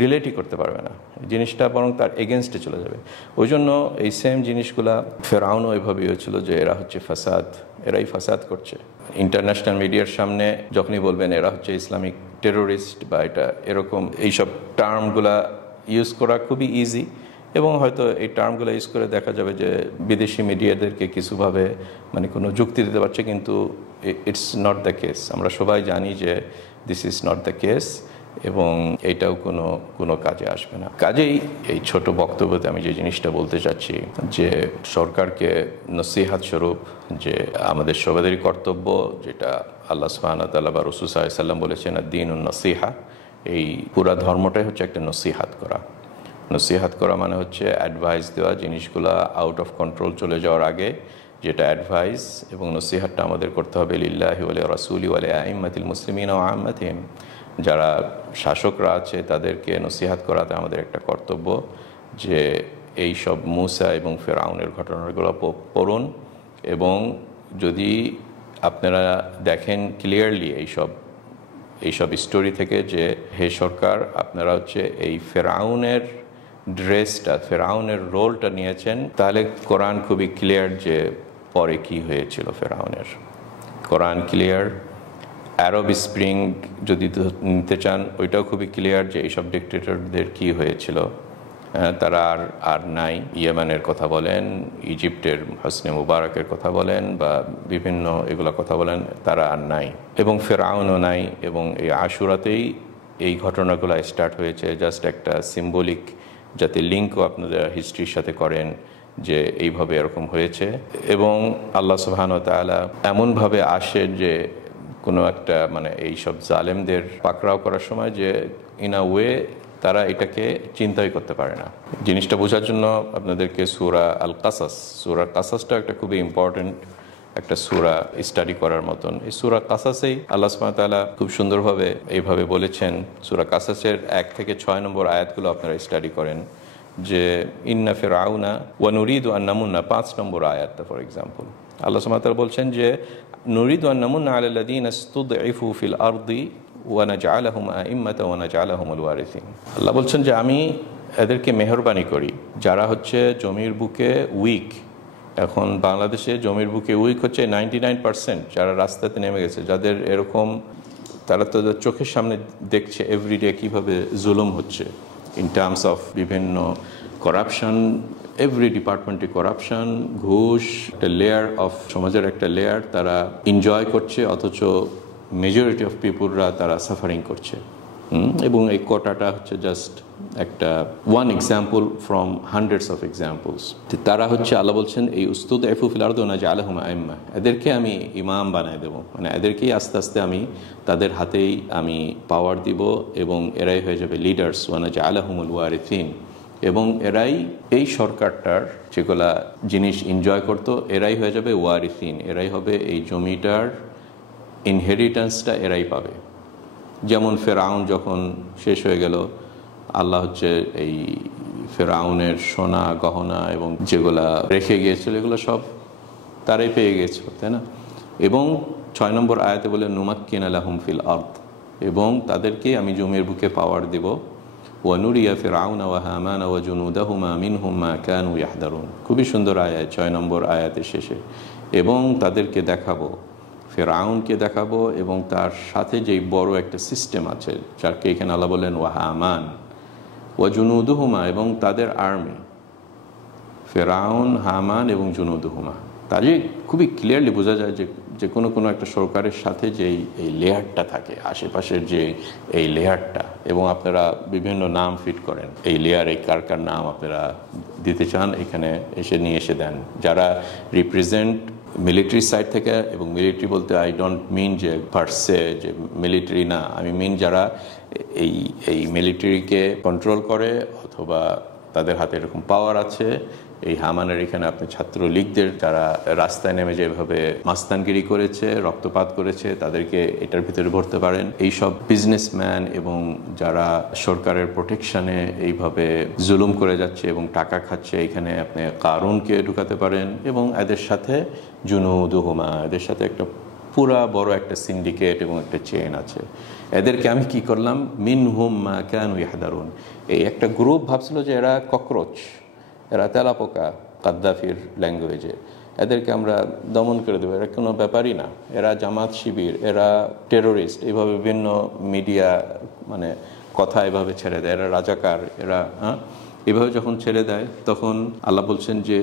রিলেটই করতে পারবে না, জিনিসটা বরং তার এগেনস্টে চলে যাবে। ওই জন্য এই সেম জিনিসগুলা ফেরাউনও এভাবেই হয়েছিল যে এরা হচ্ছে ফাসাদ, এরাই ফাসাদ করছে। ইন্টারন্যাশনাল মিডিয়ার সামনে যখনই বলবেন এরা হচ্ছে ইসলামিক টেরোরিস্ট বা এটা এরকম, এইসব টার্মগুলা ইউজ করা খুবই ইজি, এবং হয়তো এই টার্মগুলো ইউজ করে দেখা যাবে যে বিদেশি মিডিয়াদেরকে কিছুভাবে মানে কোনো যুক্তি দিতে পারছে, কিন্তু ইটস নট দ্য কেস। আমরা সবাই জানি যে this is not the case, এবং এটাও কোনো কাজে আসবে না। কাজেই এই ছোট বক্তব্যতে আমি যে জিনিসটা বলতে চাচ্ছি, যে সরকারকে নসিহাত স্বরূপ যে আমাদের সবাদেরই কর্তব্য, যেটা আল্লাহ সুবহানাহু ওয়া তাআলা বা রাসূল সাল্লাল্লাহু আলাইহি ওয়াসাল্লাম বলেছেন, দ্বীনুন নসিহা, এই পুরা ধর্মটাই হচ্ছে একটা নসিহাত করা। নসিহাত করা মানে হচ্ছে অ্যাডভাইস দেওয়া, জিনিসগুলো আউট অফ কন্ট্রোল চলে যাওয়ার আগে যেটা অ্যাডভাইস এবং নসিহাতটা আমাদের করতে হবে লিল্লাহি ওয়া লিরাসূলি ওয়া লিআইম্মাতিল মুসলিমিনা ওয়া আম্মাতিহিম। যারা শাসকরা আছে তাদেরকে নসিহাত করাতে আমাদের একটা কর্তব্য, যে এই সব মূসা এবং ফেরাউনের ঘটনাগুলো পড়ুন, এবং যদি আপনারা দেখেন ক্লিয়ারলি এইসব স্টোরি থেকে যে হে সরকার, আপনারা হচ্ছে এই ফেরাউনের ড্রেসটা, ফেরাউনের রোলটা নিয়েছেন, তাহলে কোরআন খুবই ক্লিয়ার যে পরে কি হয়েছিল ফেরাউনের। কোরআন ক্লিয়ার। আরব স্প্রিং যদি নিতে চান, ওইটাও খুবই ক্লিয়ার যে এইসব ডিক্টেটরদের কি হয়েছিল। তারা আর নাই। ইয়েমেনের কথা বলেন, ইজিপ্টের হোসনি মুবারকের কথা বলেন, বা বিভিন্ন এগুলো কথা বলেন, তারা আর নাই, এবং ফেরাউনও নাই। এবং এই আশুরাতেই এই ঘটনাগুলো স্টার্ট হয়েছে, জাস্ট একটা সিম্বলিক, যাতে লিঙ্কও আপনাদের হিস্ট্রির সাথে করেন যে এইভাবে এরকম হয়েছে। এবং আল্লাহ সুবহানাহু ওয়া তাআলা এমনভাবে আসে যে কোনো একটা মানে এইসব জালেমদের পাকড়াও করার সময় যে ইন আ ওয়ে তারা এটাকে চিন্তাই করতে পারে না। জিনিসটা বোঝার জন্য আপনাদেরকে সূরা আল কাসাস, সূরা কাসাসটা একটা খুবই ইম্পর্টেন্ট একটা সূরা, স্টাডি করার মতন। এই সূরা কাসাসেই আল্লাহ সুবহানাহু ওয়া তাআলা খুব সুন্দরভাবে এইভাবে বলেছেন। সূরা কাসাসের 1 থেকে 6 নম্বর আয়াতগুলো আপনারা স্টাডি করেন, যে ইন্না ফিরআউনা ওয়া নুরিদু আন নামুন্না, 5 নম্বর আয়াতটা ফর এক্সাম্পল আল্লাহ সুবহানাহু ওয়া তাআলা বলছেন যে নুরিদু আন নামুন্না আলাল্লাযীনা ইসতুদঈফু ফিল আরদি ওয়া নাজআলাহুম আইম্মাতাও ওয়া নাজআলাহুমুল ওয়ারিসিন। আল্লাহ বলছেন যে আমি এদেরকে মেহেরবানি করি যারা হচ্ছে জমির বুকে উইক। এখন বাংলাদেশে জমির বুকে উইক হচ্ছে 99%, যারা রাস্তাতে নেমে গেছে, যাদের এরকম, তারা তো চোখের সামনে দেখছে এভরিডে কীভাবে জুলুম হচ্ছে ইন টার্মস অফ বিভিন্ন করাপশন, এভরি ডিপার্টমেন্টে করাপশন, ঘুষ, একটা লেয়ার অফ সমাজের একটা লেয়ার তারা এনজয় করছে, অথচ মেজরিটি অফ পিপুলরা তারা সাফারিং করছে। এবং এই কোটাটা হচ্ছে জাস্ট একটা one example from hundreds of examples. তারা হচ্ছে, আল্লাহ বলছেন এই উস্তুদ এফু ফিল আরদি ওয়া নাজআলাহুম আইম্মা, এদেরকে আমি ইমাম বানায় দেবো, মানে এদেরকেই আস্তে আস্তে আমি তাদের হাতেই আমি পাওয়ার দিব এবং এরাই হয়ে যাবে লিডার্স, ওয়া নাজআলাহুমুল ওয়ারিসিন। এবং এরাই এই সরকারটার যেগুলা জিনিস এনজয় করতো এরাই হয়ে যাবে ওয়ারিসিন, এরাই হবে এই জমিটার ইনহেরিটেন্সটা এরাই পাবে। যেমন ফেরাউন যখন শেষ হয়ে গেল, আল্লাহ হচ্ছে এই ফেরাউনের সোনা গহনা এবং যেগুলা রেখে গিয়েছিল এগুলো সব তারাই পেয়ে গিয়েছিল, তাই না? এবং 6 নম্বর আয়াতে বলে নুমাক্কিনা লাহুম ফিল আরদ, এবং তাদেরকে আমি জমির বুকে পাওয়ার দেব। ওয়া নুরিয়া ফিরআউনা ওয়া হামানা ওয়া জুনুদাহুমা মিনহুম মা কানু ইয়াহদারুন। খুবই সুন্দর আয়াত 6 নম্বর আয়াতের শেষে। এবং তাদেরকে দেখাবো, ফেরাউনকে দেখাবো এবং তার সাথে যেই বড় একটা সিস্টেম আছে, যাকে এখানে আল্লাহ বলেন ওয়া হামান ওয়া জুনুদুহুমা, এবং তাদের আর্মি, ফেরাউন, হামান এবং জুনুদুহুমা। তাই খুবই ক্লিয়ারলি বোঝা যায় যে কোনো একটা সরকারের সাথে যেই এই লেয়ারটা থাকে, আশেপাশের যে এই লেয়ারটা, এবং আপনারা বিভিন্ন নাম ফিট করেন এই লেয়ারে, কার কার নাম আপনারা দিতে চান এখানে এসে নিয়ে এসে দেন। যারা রিপ্রেজেন্ট মিলিটারি সাইড থেকে, এবং মিলিটারি বলতে আই ডোন্ট মিন যে পারসে যে মিলিটারি না, আমি মিন যারা এই মিলিটারিকে কন্ট্রোল করে অথবা তাদের হাতে এরকম পাওয়ার আছে। এই হামানের এখানে আপনি ছাত্রলীগদের যারা রাস্তায় নেমে যেভাবে মাস্তানগিরি করেছে, রক্তপাত করেছে, তাদেরকে এটার ভিতরে ভরতে পারেন। এইসব বিজনেসম্যান এবং যারা সরকারের প্রোটেকশনে এইভাবে জুলুম করে যাচ্ছে এবং টাকা খাচ্ছে, এখানে আপনি কারুনকে ঢুকাতে পারেন। এবং এদের সাথে জুনুদুহুমা, এদের সাথে একটা পুরা বড় একটা সিন্ডিকেট এবং একটা চেইন আছে। এদেরকে আমি কি করলাম, মিনহুম মা কানু ইয়াহদারুন, এই একটা গ্রুপ ভাবছিল যে এরা ককরোচ, এরা তেলাপোকা কাদ্দাফির ল্যাঙ্গুয়েজে, এদেরকে আমরা দমন করে দেবো, এরা কোনো ব্যাপারই না, এরা জামাত শিবির, এরা টেরোরিস্ট, এইভাবে বিভিন্ন মিডিয়া মানে কথা এভাবে ছেড়ে দেয়, এরা রাজাকার, এরা এভাবে যখন ছেড়ে দেয় তখন আল্লাহ বলছেন যে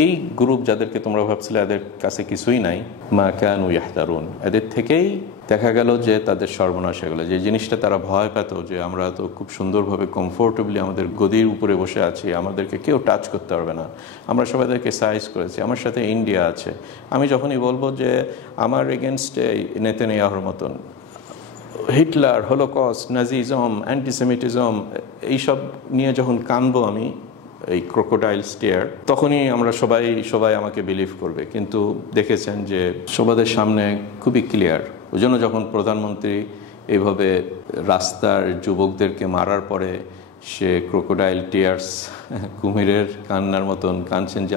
এই গ্রুপ যাদেরকে তোমরা ভাবছিলে এদের কাছে কিছুই নাই, মা কানু ইয়াহদারুন, এদের থেকেই দেখা গেল যে তাদের সর্বনাশ হয়ে গেল। যে জিনিসটা তারা ভয় পেত, যে আমরা তো খুব সুন্দরভাবে কমফোর্টেবলি আমাদের গদির উপরে বসে আছি, আমাদেরকে কেউ টাচ করতে পারবে না, আমরা সবাইদেরকে সাইজ করেছি, আমার সাথে ইন্ডিয়া আছে, আমি যখনই বলবো যে আমার এগেনস্টে নেতানিয়াহুর মতন হিটলার, হলোকস্ট, নাজিজম, অ্যান্টিসেমিটিজম এইসব নিয়ে যখন কানবো আমি এই ক্রোকোডাইল স্টেয়ার, তখনই আমরা সবাই আমাকে বিলিভ করবে। কিন্তু দেখেছেন যে সবাদের সামনে খুবই ক্লিয়ার। ওই জন্য যখন প্রধানমন্ত্রী এইভাবে রাস্তার যুবকদেরকে মারার পরে সে ক্রোকোডাইল টিয়ার্স, কুমিরের কান্নার মতন কাঁদছেন যে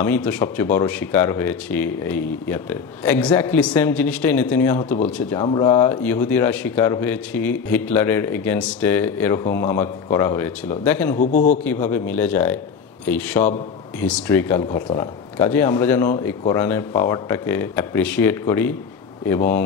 আমি তো সবচেয়ে বড় শিকার হয়েছি এই ইয়াতে। এক্স্যাক্টলি সেম জিনিসটাই নেতানিয়াহু তো বলছে যে আমরা ইহুদিরা শিকার হয়েছি হিটলারের এগেনস্টে, এরকম আমাকে করা হয়েছিল। দেখেন হুবহু কীভাবে মিলে যায় এই সব হিস্ট্রিক্যাল ঘটনা। কাজে আমরা যেন এই কোরআনের পাওয়ারটাকে অ্যাপ্রিসিয়েট করি। এবং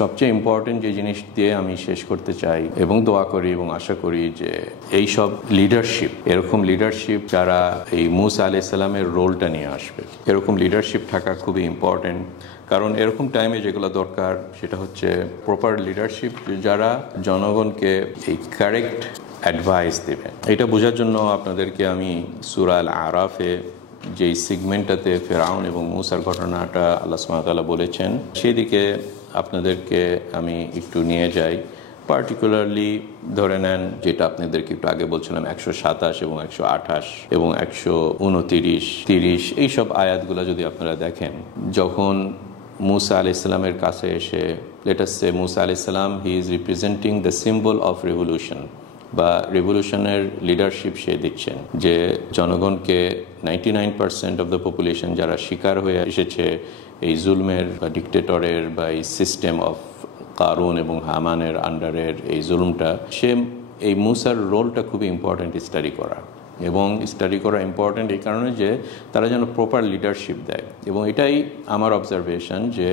সবচেয়ে ইম্পর্টেন্ট যে জিনিস দিয়ে আমি শেষ করতে চাই এবং দোয়া করি এবং আশা করি যে এই সব লিডারশিপ, এরকম লিডারশিপ যারা এই মূসা আলাইহিস সালামের রোলটা নিয়ে আসবে, এরকম লিডারশিপ থাকা খুবই ইম্পর্টেন্ট। কারণ এরকম টাইমে যেগুলো দরকার সেটা হচ্ছে প্রপার লিডারশিপ, যারা জনগণকে এই কারেক্ট অ্যাডভাইস দেবে। এটা বোঝার জন্য আপনাদেরকে আমি সূরা আল আরাফে যেই সিগমেন্টটাতে ফেরাউন এবং মূসার ঘটনাটা আল্লাহ সুবহানাহু ওয়া তাআলা বলেছেন, সেদিকে আপনাদেরকে আমি একটু নিয়ে যাই। পার্টিকুলারলি ধরে নেন যেটা আপনাদেরকে একটু আগে বলছিলাম 127 এবং 128 এবং 129, 30 এইসব আয়াতগুলো যদি আপনারা দেখেন, যখন মূসা আলাইহিস সালামের কাছে এসে, লেট আস সে মূসা আলাইহিস সালাম he is representing the symbol of revolution বা রেভলিউশনের লিডারশিপ সে দিচ্ছেন, যে জনগণকে 99% অফ দ্য পপুলেশন যারা শিকার হয়ে এসেছে এই জুলমের বা ডিক্টেটরের বা এই সিস্টেম অফ কারুন এবং হামানের আন্ডারের এই জুলুমটা, সে এই মুসার রোলটা খুবই ইম্পর্ট্যান্ট স্টাডি করা, এবং স্টাডি করা ইম্পর্ট্যান্ট এই কারণে যে তারা যেন প্রপার লিডারশিপ দেয়। এবং এটাই আমার অবজারভেশন যে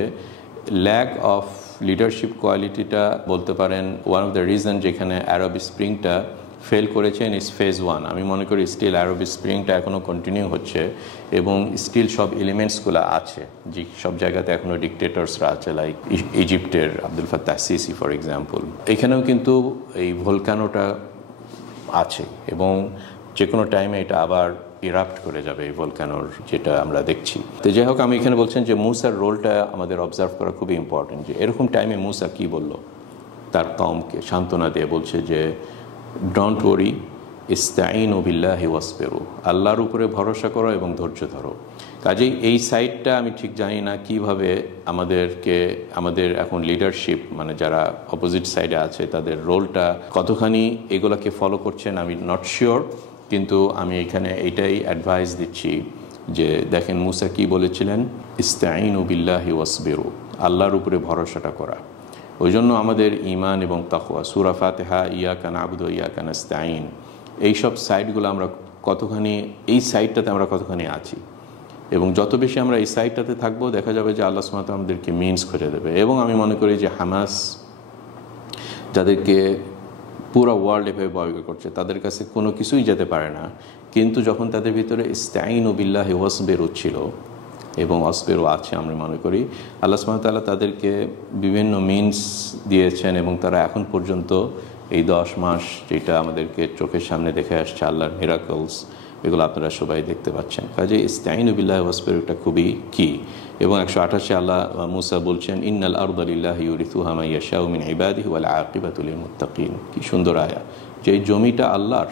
ল্যাক অফ লিডারশিপ কোয়ালিটিটা বলতে পারেন ওয়ান অফ দ্য রিজন যেখানে আরব স্প্রিংটা ফেল করেছেন ইস ফেজ 1। আমি মনে করি স্টিল আরব স্প্রিংটা এখনও কন্টিনিউ হচ্ছে এবং স্টিল সব এলিমেন্টসগুলো আছে, যে সব জায়গাতে এখনও ডিকটেটরসরা আছে, লাইক ইজিপ্টের Abdul Fattah Sisi for example. এখানেও কিন্তু এই ভলকানোটা আছে এবং যে কোনো টাইমে এটা আবার ইরাপ্ট করে যাবে এই ভলকানোর, যেটা আমরা দেখছি। তো যাই হোক, আমি এখানে বলছেন যে মুসার রোলটা আমাদের অবজার্ভ করা খুবই ইম্পর্টেন্ট, যে এরকম টাইমে মুসা কি বলল তার কওমকে সান্ত্বনা দিয়ে, বলছে যে ডোন্ট ওয়ারি ইস্তাইনু বিল্লাহি ওয়াসবিরু, আল্লাহর উপরে ভরসা করো এবং ধৈর্য ধরো। কাজেই এই সাইডটা আমি ঠিক জানি না কিভাবে আমাদের এখন লিডারশিপ, মানে যারা অপোজিট সাইডে আছে তাদের রোলটা কতখানি এগুলোকে ফলো করছেন আমি নট শিওর, কিন্তু আমি এখানে এইটাই অ্যাডভাইস দিচ্ছি যে দেখেন মুসা কি বলেছিলেন, ইস্তাইনু বিল্লাহি ওয়াসবিরু, আল্লাহর উপরে ভরসাটা করা। ওই জন্য আমাদের ঈমান এবং তাকওয়া, সূরা ফাতিহা, ইয়াকা না'বুদু ওয়া ইয়াকা নাস্তাঈন, এইসব সাইডগুলো আমরা কতখানি, এই সাইডটাতে আমরা কতখানি আছি, এবং যত বেশি আমরা এই সাইডটাতে থাকবো দেখা যাবে যে আল্লাহ সুবহানাহু ওয়া তাআলা আমাদেরকে মিনস করে দেবে। এবং আমি মনে করি যে হামাস যাদেরকে পুরো ওয়ার্ল্ড এভাবে বর্গ করছে, তাদের কাছে কোনো কিছুই যেতে পারে না, কিন্তু যখন তাদের ভিতরে ইস্তাইনু বিল্লাহি ওয়াসবিরু ছিল এবং অসবিরও আছে, আমরা মনে করি আল্লাহ সুবহানাহু ওয়া তাআলা তাদেরকে বিভিন্ন মিনস দিয়েছেন এবং তারা এখন পর্যন্ত এই 10 মাস যেটা আমাদেরকে চোখের সামনে দেখে আসছে আল্লাহর মিরাকলস, এগুলো আপনারা সবাই দেখতে পাচ্ছেন। কাজে ইস্তাইনু বিল্লাহি ওয়াসবিরুটা খুবই কি। এবং 128 আল্লাহ মুসা বলছেন ইন্নাল আরদা লিল্লাহি ইউরিথুহা মান ইয়াশাউ মিন ইবাদিহি ওয়াল আকিবাতু লিল মুত্তাকিন। কি সুন্দর আয়া, যে এই জমিটা আল্লাহর,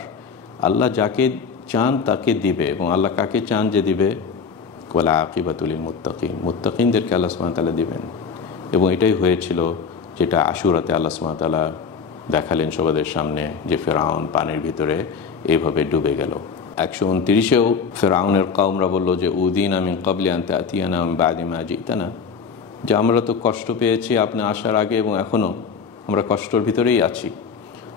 আল্লাহ যাকে চান তাকে দিবে, এবং আল্লাহ কাকে চান যে দিবে, ওয়াল আকিবাতু লিল মুত্তাকিন, মুত্তাকিনদেরকে আল্লাহ সুবহানাহু ওয়া তাআলা দিবেন। এবং এটাই হয়েছিল যেটা আশুরাতে আল্লাহ সুবহানাহু ওয়া তাআলা দেখালেন সবাদের সামনে, যে ফেরাউন পানির ভিতরে এইভাবে ডুবে গেল। 129-এও ফেরাউনের কওমরা বলল যে উদিনা মিন ক্বাবলি আন তা'তিয়ানা মিন বা'দি মা জি'তানা, যে আমরা তো কষ্ট পেয়েছি আপনি আসার আগে এবং এখনও আমরা কষ্টের ভিতরেই আছি।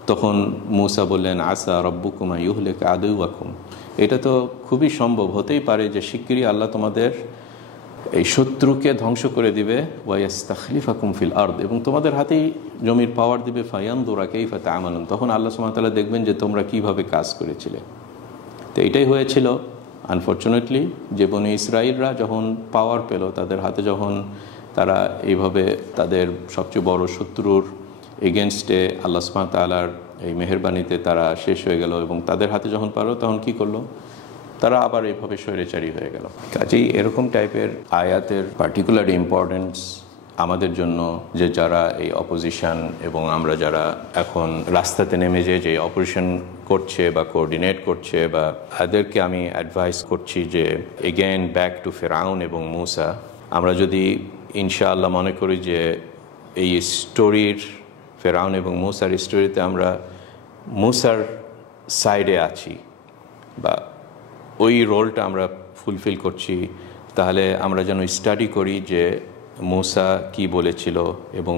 তখন মূসা বললেন আসা রব্বুকুম আন ইউহলিকা আদুওয়াকুম, এটা তো খুবই সম্ভব, হতেই পারে যে শিগগিরই আল্লাহ তোমাদের এই শত্রুকে ধ্বংস করে দিবে, ওয়াইস্তাখলিফাকুম ফিল আরদ, এবং তোমাদের হাতেই জমির পাওয়ার দিবে, ফায়ানদুরা কাইফা তা'মালুন, তখন আল্লাহ সুবহানাহু ওয়া তাআলা দেখবেন যে তোমরা কিভাবে কাজ করেছিলে। তো এটাই হয়েছিল আনফর্চুনেটলি, যে বনি ইসরাইলরা যখন পাওয়ার পেল, তাদের হাতে যখন তারা এইভাবে তাদের সবচেয়ে বড় শত্রুর এগেনস্টে আল্লাহ সুবহানাহু ওয়া তাআলার এই মেহেরবানিতে তারা শেষ হয়ে গেল, এবং তাদের হাতে যখন পারো তখন কি করলো, তারা আবার এইভাবে স্বৈরাচারী হয়ে গেল। কাজেই এরকম টাইপের আয়াতের পার্টিকুলার ইম্পর্টেন্স আমাদের জন্য, যে যারা এই অপোজিশন এবং আমরা যারা এখন রাস্তাতে নেমে যে অপারেশন করছে বা কোঅর্ডিনেট করছে, বা তাদেরকে আমি অ্যাডভাইস করছি যে এগেইন ব্যাক টু ফেরাউন এবং মূসা। আমরা যদি ইনশাআল্লাহ মনে করি যে এই স্টোরির, ফেরাউন এবং মূসার স্টোরিতে আমরা মূসার সাইডে আছি বা ওই রোলটা আমরা ফুলফিল করছি, তাহলে আমরা যেন স্টাডি করি যে মূসা কি বলেছিল এবং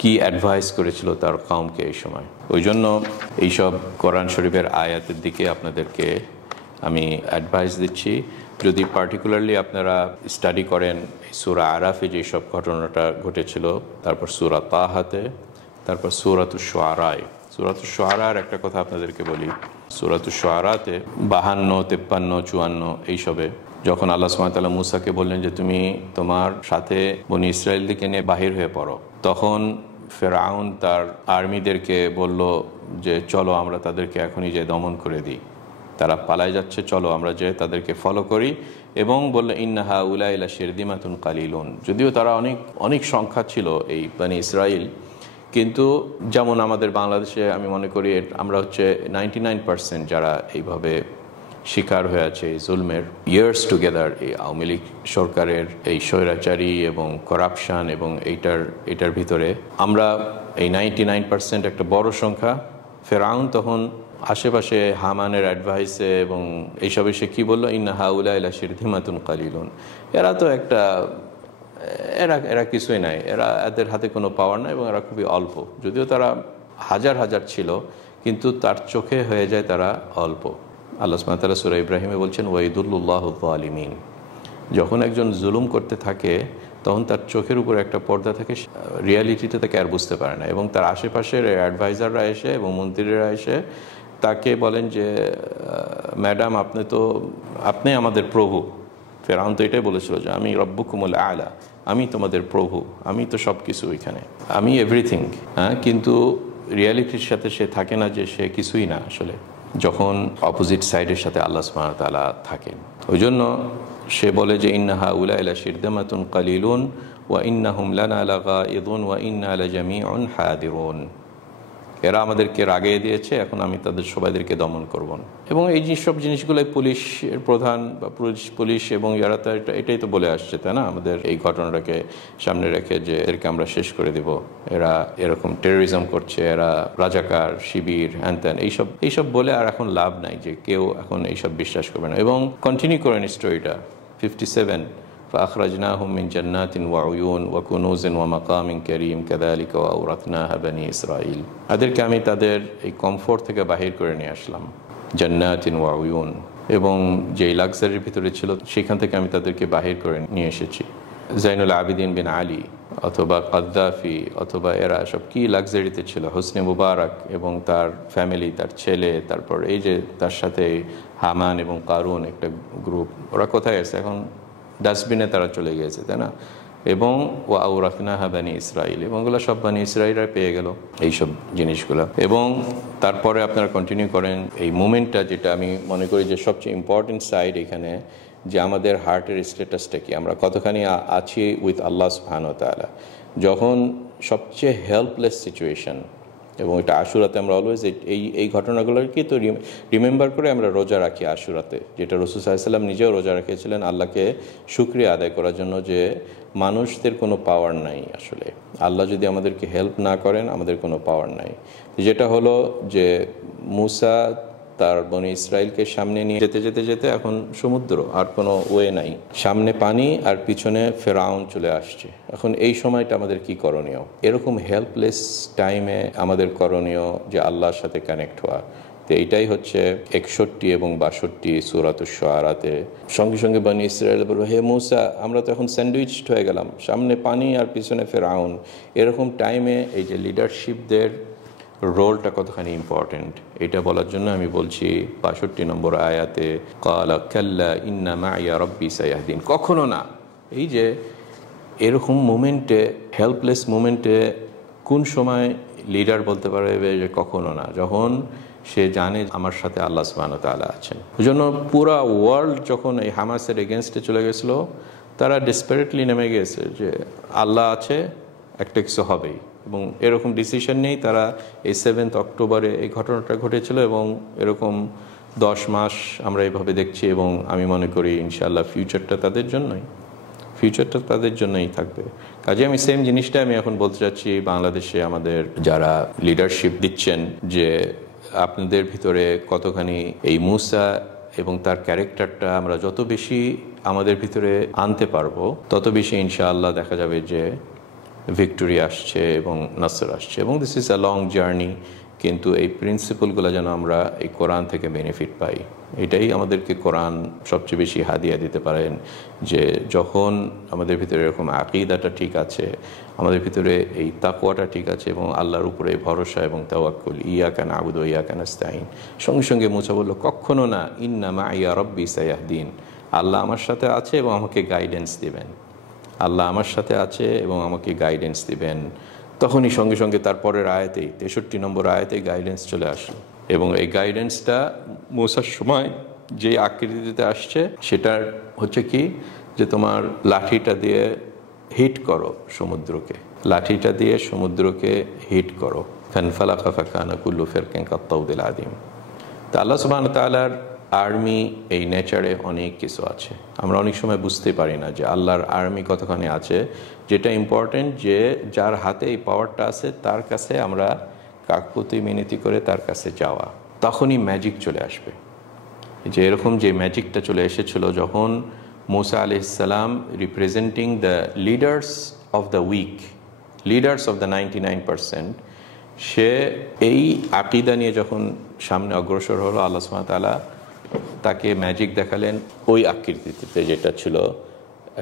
কি অ্যাডভাইস করেছিল তার কওমকে এই সময়। ওই জন্য এইসব কোরআন শরীফের আয়াতের দিকে আপনাদেরকে আমি অ্যাডভাইস দিচ্ছি। যদি পার্টিকুলারলি আপনারা স্টাডি করেন সূরা আরাফে যেসব ঘটনাটা ঘটেছিল, তারপর সূরা তাহাতে, তারপর সূরাতুশ শুআরায়। সূরাতুশ শুআরার একটা কথা আপনাদেরকে বলি, সূরাতুশ শুআরাতে 52, 53, 54 এইসবে যখন আল্লাহ সুবহানাহু ওয়া তাআলা মূসাকে বললেন যে তুমি তোমার সাথে বনি ইসরায়েলদেরকে নিয়ে বাহির হয়ে পড়ো, তখন ফেরাউন তার আর্মিদেরকে বলল যে চলো আমরা তাদেরকে এখনই যে দমন করে দিই, তারা পালায় যাচ্ছে, চলো আমরা যে তাদেরকে ফলো করি। এবং বলল ইন্না হাউলাই লাশিরদিমাতুন কালিলুন, যদিও তারা অনেক সংখ্যা ছিল এই বনি ইসরাইল, কিন্তু যেমন আমাদের বাংলাদেশে আমি মনে করি আমরা হচ্ছে 99% যারা এইভাবে শিকার হয়ে আছে এই জুলমের ইয়ার্স টুগেদার, এই আওয়ামী লীগ সরকারের এই স্বৈরাচারী এবং করাপশান এবং এটার ভিতরে আমরা এই 99% একটা বড় সংখ্যা। ফেরাউন তখন আশেপাশে হামানের অ্যাডভাইসে এবং এইসব এসে কী বললো, ইন্না হাউলাই লাশিরদিমাতুন কালিলুন, এরা তো একটা এরা এরা কিছুই নাই, এদের হাতে কোনো পাওয়ার নাই এবং এরা খুবই অল্প। যদিও তারা হাজার হাজার ছিল, কিন্তু তার চোখে হয়ে যায় তারা অল্প। আল্লাহ সুবহানাহু ওয়া তাআলা সূরা ইব্রাহিমে বলছেন ওয়াইদুল্লাহু যালিমিন। যখন একজন জুলুম করতে থাকে তখন তার চোখের উপরে একটা পর্দা থাকে, রিয়ালিটিতে তাকে আর বুঝতে পারে না, এবং তার আশেপাশের অ্যাডভাইজাররা এসে এবং মন্ত্রীরা এসে তাকে বলেন যে ম্যাডাম আপনি আমাদের প্রভু। ফেরাউন তো এটাই বলেছিল যে আমি রব্বুকুমুল আলা, আমি তোমাদের প্রভু, আমি তো সব কিছু এখানে, আমি এভরিথিং। হ্যাঁ, কিন্তু রিয়ালিটির সাথে সে থাকে না, যে সে কিছুই না আসলে, যখন অপোজিট সাইডের সাথে আল্লাহ সুবহানাহু ওয়া তাআলা থাকেন। ওই জন্য সে বলে যে ইন্না হাউলাই লাশিরদামাতুন কালিলুন ওয়া ইন্নাহুম লানা লাগাইদুন ওয়া ইন্না লাজামিউন হাদিরুন। এরা আমাদেরকে রাগিয়ে দিয়েছে, এখন আমি তাদের সবাইদেরকে দমন করব। এবং এই সব জিনিসগুলোই পুলিশের প্রধান বা পুলিশ এবং এরা তো এটাই তো বলে আসছে, তাই না, আমাদের এই ঘটনাটাকে সামনে রেখে যে এদেরকে আমরা শেষ করে দেব, এরা এরকম টেরোরিজম করছে, এরা রাজাকার শিবির হ্যান ত্যান, এইসব বলে আর এখন লাভ নাই, যে কেউ এখন এইসব বিশ্বাস করবে না। এবং কন্টিনিউ করেন স্টোরিটা 57 فأخرجناهم من جنات وعيون وكنوز ومقام كريم كذلك وأورثناها بني إسرائيل। তাদেরকে আমি তাদের এই কমফোর্ট থেকে বাহির করে নিয়ে আসলাম, জান্নাতিন ওয়া উয়ুন, এবং যেই লাক্সারির ভিতরে ছিল সেখান থেকে আমি তাদেরকে বাহির করে নিয়ে এসেছি। জাইনুল আবিদিন বিন আলী অথবা কাদ্দাফি অথবা এরা সব কি লাক্সারিতে ছিল, হোসনি মুবারক এবং তার ফ্যামিলি, তার ছেলে, তারপর এই যে তার সাথে হামান এবং কারুন একটা গ্রুপ, ওরা কোথায় আছে এখন? ডাস্টবিনে তারা চলে গিয়েছে, তাই না। এবং ও আওরাথনাহা বানি ইসরাইল, এবং ওগুলো সব বানি ইসরাইলরা পেয়ে গেল এইসব জিনিসগুলো। এবং তারপরে আপনারা কন্টিনিউ করেন এই মুমেন্টটা, যেটা আমি মনে করি যে সবচেয়ে ইম্পর্টেন্ট সাইড এখানে, যে আমাদের হার্টের স্ট্যাটাসটা কি, আমরা কতখানি আছি উইথ আল্লাহ সুবহানাহু ওয়া তাআলা। যখন সবচেয়ে হেল্পলেস সিচুয়েশন, এবং এটা আশুরাতে আমরা অলওয়েজ এই ঘটনাগুলোকে তো রিমেম্বার করে আমরা রোজা রাখি আশুরাতে, যেটা রাসূল সাল্লাল্লাহু আলাইহি ওয়াসাল্লাম নিজেও রোজা রেখেছিলেন আল্লাহকে শুকরিয়া আদায় করার জন্য, যে মানুষদের কোনো পাওয়ার নাই আসলে, আল্লাহ যদি আমাদেরকে হেল্প না করেন আমাদের কোনো পাওয়ার নাই। যেটা হলো যে মুসা তার বনি ইসরাইলকে সামনে নিয়ে যেতে এখন সমুদ্র, আর কোনো ওয়ে নাই, সামনে পানি আর পিছনে ফেরাউন চলে আসছে। এখন এই সময়টা আমাদের কি করণীয়? এরকম হেল্পলেস টাইমে আমাদের করণীয় যে আল্লাহর সাথে কানেক্ট হওয়া। তো এইটাই হচ্ছে 61 এবং 62 সূরাতুশ শুআরাতে। সঙ্গে সঙ্গে বনি ইসরাইল বলল, হে মুসা, আমরা তো এখন স্যান্ডউইচড হয়ে গেলাম, সামনে পানি আর পিছনে ফেরাউন। এরকম টাইমে এই যে লিডারশিপদের রোলটা কতখানি ইম্পর্টেন্ট, এটা বলার জন্য আমি বলছি 62 নম্বর আয়াতে, ক্বালা কাল্লা ইন্না মাইয়া রাব্বি সায়াহদিন। কখনো না, এই যে এরকম মোমেন্টে, হেল্পলেস মোমেন্টে কোন সময় লিডার বলতে পারবে যে কখনো না? যখন সে জানে আমার সাথে আল্লাহ সুবহানাহু ওয়া তাআলা আছেন। ওই জন্য পুরা ওয়ার্ল্ড যখন এই হামাসের এগেনস্টে চলে গেছিলো, তারা ডেসপারেটলি নেমে গেছে যে আল্লাহ আছে, একটা কিছু হবেই, এবং এরকম ডিসিশন নেই তারা। এই 7 অক্টোবরে এই ঘটনাটা ঘটেছিল, এবং এরকম 10 মাস আমরা এইভাবে দেখছি, এবং আমি মনে করি ইনশাআল্লাহ ফিউচারটা তাদের জন্যই থাকবে। কাজে আমি সেম জিনিসটা আমি এখন বলতে চাচ্ছি বাংলাদেশে আমাদের যারা লিডারশিপ দিচ্ছেন, যে আপনাদের ভিতরে কতখানি এই মুসা এবং তার ক্যারেক্টারটা আমরা যত বেশি আমাদের ভিতরে আনতে পারবো, তত বেশি ইনশাআল্লাহ দেখা যাবে যে ভিক্টোরি আসছে এবং নাসর আসছে। এবং this is a long journey, কিন্তু এই প্রিন্সিপালগুলো যেন আমরা এই কোরআন থেকে বেনিফিট পাই, এটাই আমাদেরকে কোরআন সবচেয়ে বেশি হাদিয়া দিতে পারেন। যে যখন আমাদের ভিতরে এরকম আকীদাটা ঠিক আছে, আমাদের ভিতরে এই তাকওয়াটা ঠিক আছে, এবং আল্লাহর উপরে ভরসা এবং তাওয়াক্কুল, ইয়াকা না'বুদু ওয়া ইয়াকা নাস্তাঈন। সঙ্গে সঙ্গে মুসা বলল, কখনো না, ইন্না মাইয়া রাব্বি সায়াহদিন, আল্লাহ আমার সাথে আছে এবং আমাকে গাইডেন্স দিবেন, আল্লাহ আমার সাথে আছে এবং আমাকে গাইডেন্স দিবেন। তখনই সঙ্গে সঙ্গে তারপরের আয়াতেই 63 নম্বর আয়াতে গাইডেন্স চলে আসলো, এবং এই গাইডেন্সটা মুসার সময় যে আকৃতিতে আসছে সেটার হচ্ছে কি, যে তোমার লাঠিটা দিয়ে হিট করো সমুদ্রকে, লাঠিটা দিয়ে সমুদ্রকে হিট করো, ফানফালাকা ফাকানা কুল্লু ফিরকিন কাত্তাউদিল আযীম। তা আল্লাহ সুবহানাহু ওয়া তাআলার আর্মি এই নেচারে অনেক কিছু আছে, আমরা অনেক সময় বুঝতে পারি না যে আল্লাহর আর্মি কতখানি আছে। যেটা ইম্পর্টেন্ট, যে যার হাতে এই পাওয়ারটা আছে তার কাছে আমরা কাকপতি মিনতি করে তার কাছে যাওয়া, তখনই ম্যাজিক চলে আসবে। যে এরকম যে ম্যাজিকটা চলে এসেছিল যখন মুসা আলাইহিস সালাম representing the leaders of the weak, leaders of the 99%, সে এই আকীদা নিয়ে যখন সামনে অগ্রসর হলো, আল্লাহ সুবহানাহু ওয়া তাআলা তাকে ম্যাজিক দেখালেন ওই আকৃতিতে, যেটা ছিল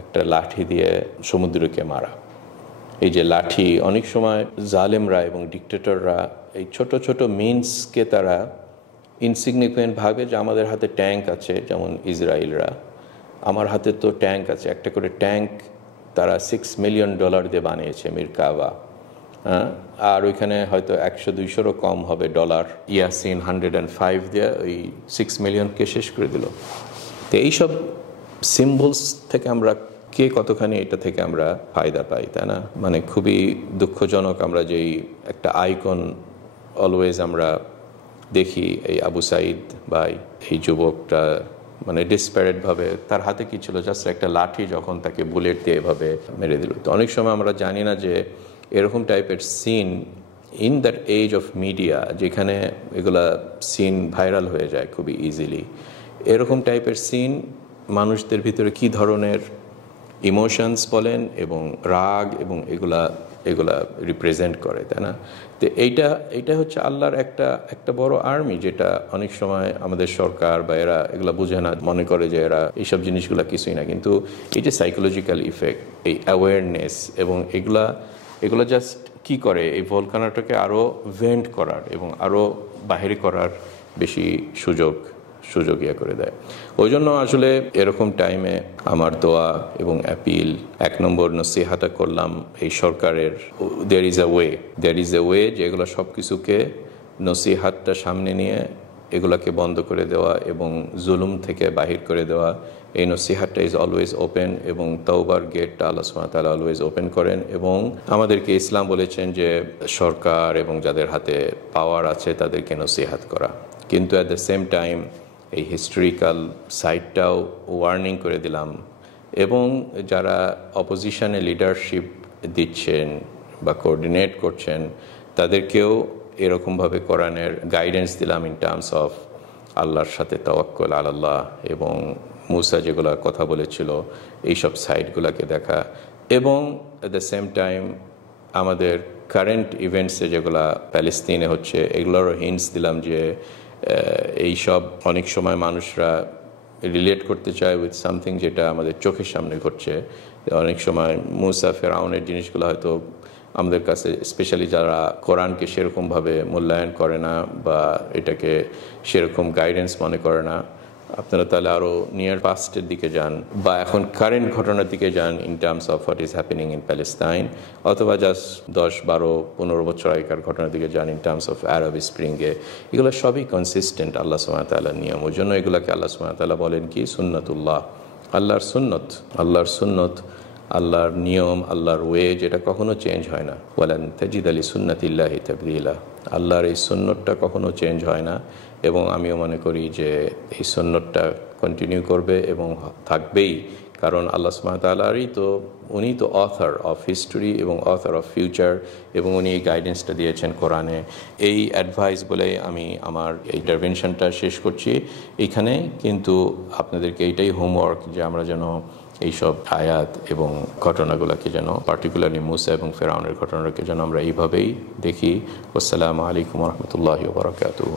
একটা লাঠি দিয়ে সমুদ্রকে মারা। এই যে লাঠি, অনেক সময় জালেমরা এবং ডিক্টেটররা এই ছোট ছোট মিন্সকে তারা ইনসিগনিফিকেন্ট ভাবে, যে আমাদের হাতে ট্যাঙ্ক আছে, যেমন ইসরায়েলরা, আমার হাতে তো ট্যাঙ্ক আছে, একটা করে ট্যাঙ্ক তারা $6 মিলিয়ন দিয়ে বানিয়েছে মিরকাবা, হ্যাঁ, আর ওইখানে হয়তো 100-200 কম হবে ডলার, ইয়াসিন 105 দিয়ে ওই 6 মিলিয়নকে শেষ করে দিল। তো এইসব সিম্বলস থেকে আমরা কে কতখানি এটা থেকে আমরা ফায়দা পাই, তাই না? মানে খুবই দুঃখজনক, আমরা যেই একটা আইকন অলওয়েজ আমরা দেখি, এই আবু সাইদ ভাই, এই যুবকটা মানে ডিসপ্যারেটভাবে, তার হাতে কি ছিল? জাস্ট একটা লাঠি, যখন তাকে বুলেট দিয়ে এভাবে মেরে দিল। তো অনেক সময় আমরা জানি না যে এরকম টাইপের seen in that age of media, যেখানে এগুলা সিন ভাইরাল হয়ে যায় খুবই ইজিলি, এরকম টাইপের সিন মানুষদের ভিতরে কি ধরনের ইমোশনস বলেন এবং রাগ এবং এগুলা রিপ্রেজেন্ট করে, তাই না? তো এইটা হচ্ছে আল্লাহর একটা বড় আর্মি, যেটা অনেক সময় আমাদের সরকার বা এরা এগুলা বুঝে না, মনে করে যে এরা এইসব জিনিসগুলো কিছুই না। কিন্তু এই যে সাইকোলজিক্যাল ইফেক্ট, এই অ্যাওয়ারনেস, এবং এগুলো জাস্ট কি করে, এই ভলকানোটাকে আরও ভেন্ট করার এবং আরও বাহির করার বেশি সুযোগ ইয়ে করে দেয়। ওই জন্য আসলে এরকম টাইমে আমার দোয়া এবং অ্যাপিল, 1 নম্বর নসিহাটা করলাম এই সরকারের, দেয়ার ইজ এ ওয়ে যে এগুলো সব কিছুকে নসিহাতটা সামনে নিয়ে এগুলাকে বন্ধ করে দেওয়া এবং জুলুম থেকে বাহির করে দেওয়া। এই নসিহাতটা ইজ অলওয়েজ ওপেন, এবং তওবার গেটটা আল্লাহ সুবহানাহু ওয়া তাআলা অলওয়েজ ওপেন করেন। এবং আমাদেরকে ইসলাম বলেছেন যে সরকার এবং যাদের হাতে পাওয়ার আছে তাদেরকে নসিহাত করা, কিন্তু অ্যাট দ্য সেম টাইম এই হিস্টোরিক্যাল সাইডটাও ওয়ার্নিং করে দিলাম। এবং যারা অপোজিশনে লিডারশিপ দিচ্ছেন বা কোঅর্ডিনেট করছেন, তাদেরকেও এরকমভাবে কোরআনের গাইডেন্স দিলাম ইন টার্মস অফ আল্লাহর সাথে তাওয়াক্কুল আলাল্লাহ, এবং মুসা যেগুলো কথা বলেছিল এইসব সাইডগুলোকে দেখা। এবং অ্যাট দ্য সেম টাইম আমাদের কারেন্ট ইভেন্টসে যেগুলো প্যালেস্তিনে হচ্ছে, এগুলোরও হিন্টস দিলাম যে এইসব অনেক সময় মানুষরা রিলেট করতে চায় উইথ সামথিং যেটা আমাদের চোখের সামনে ঘটছে। অনেক সময় মুসা ফেরাউনের জিনিসগুলো হয়তো আমাদের কাছে, স্পেশালি যারা কোরআনকে সেরকমভাবে মূল্যায়ন করে না বা এটাকে সেরকম গাইডেন্স মনে করে না, আপনারা তাহলে আরও নিয়ার পাস্টের দিকে যান বা এখন কারেন্ট ঘটনার দিকে যান in terms of what is happening in Palestine, অথবা জাস্ট 10-12-15 বছর আগেকার ঘটনার দিকে যান ইন টার্মস অফ আরব স্প্রিংয়ে। এগুলো সবই কনসিস্টেন্ট আল্লাহ সুবহানাহু ওয়া তাআলার নিয়ম। ওই জন্য এগুলোকে আল্লাহ সুবহানাহু ওয়া তাআলা বলেন কি? সুন্নাতুল্লাহ, আল্লাহর সুন্নত, আল্লাহর নিয়ম, আল্লাহর ওয়ে, যেটা কখনো চেঞ্জ হয় না। ওয়ালান তাজিদা লিসুন্নাতিল্লাহি তাবদীলা, আল্লাহর এই সুন্নতটা কখনো চেঞ্জ হয় না। এবং আমিও মনে করি যে এই সুন্নতটা কন্টিনিউ করবে এবং থাকবেই, কারণ আল্লাহ সুবহানাহু ওয়া তাআলারই তো, উনি তো অথর অফ হিস্টোরি এবং অথর অফ ফিউচার, এবং উনি এই গাইডেন্সটা দিয়েছেন কোরআনে। এই অ্যাডভাইস বলে আমি আমার ইন্টারভেনশনটা শেষ করছি এইখানে। কিন্তু আপনাদেরকে এইটাই হোমওয়ার্ক যে আমরা যেন এইসব আয়াত এবং ঘটনাগুলোকে যেন, পার্টিকুলারলি মুসা এবং ফেরাউনের ঘটনাকে যেন আমরা এইভাবেই দেখি। আসসালামু আলাইকুম ওয়া রাহমাতুল্লাহি ওয়া বারাকাতুহু।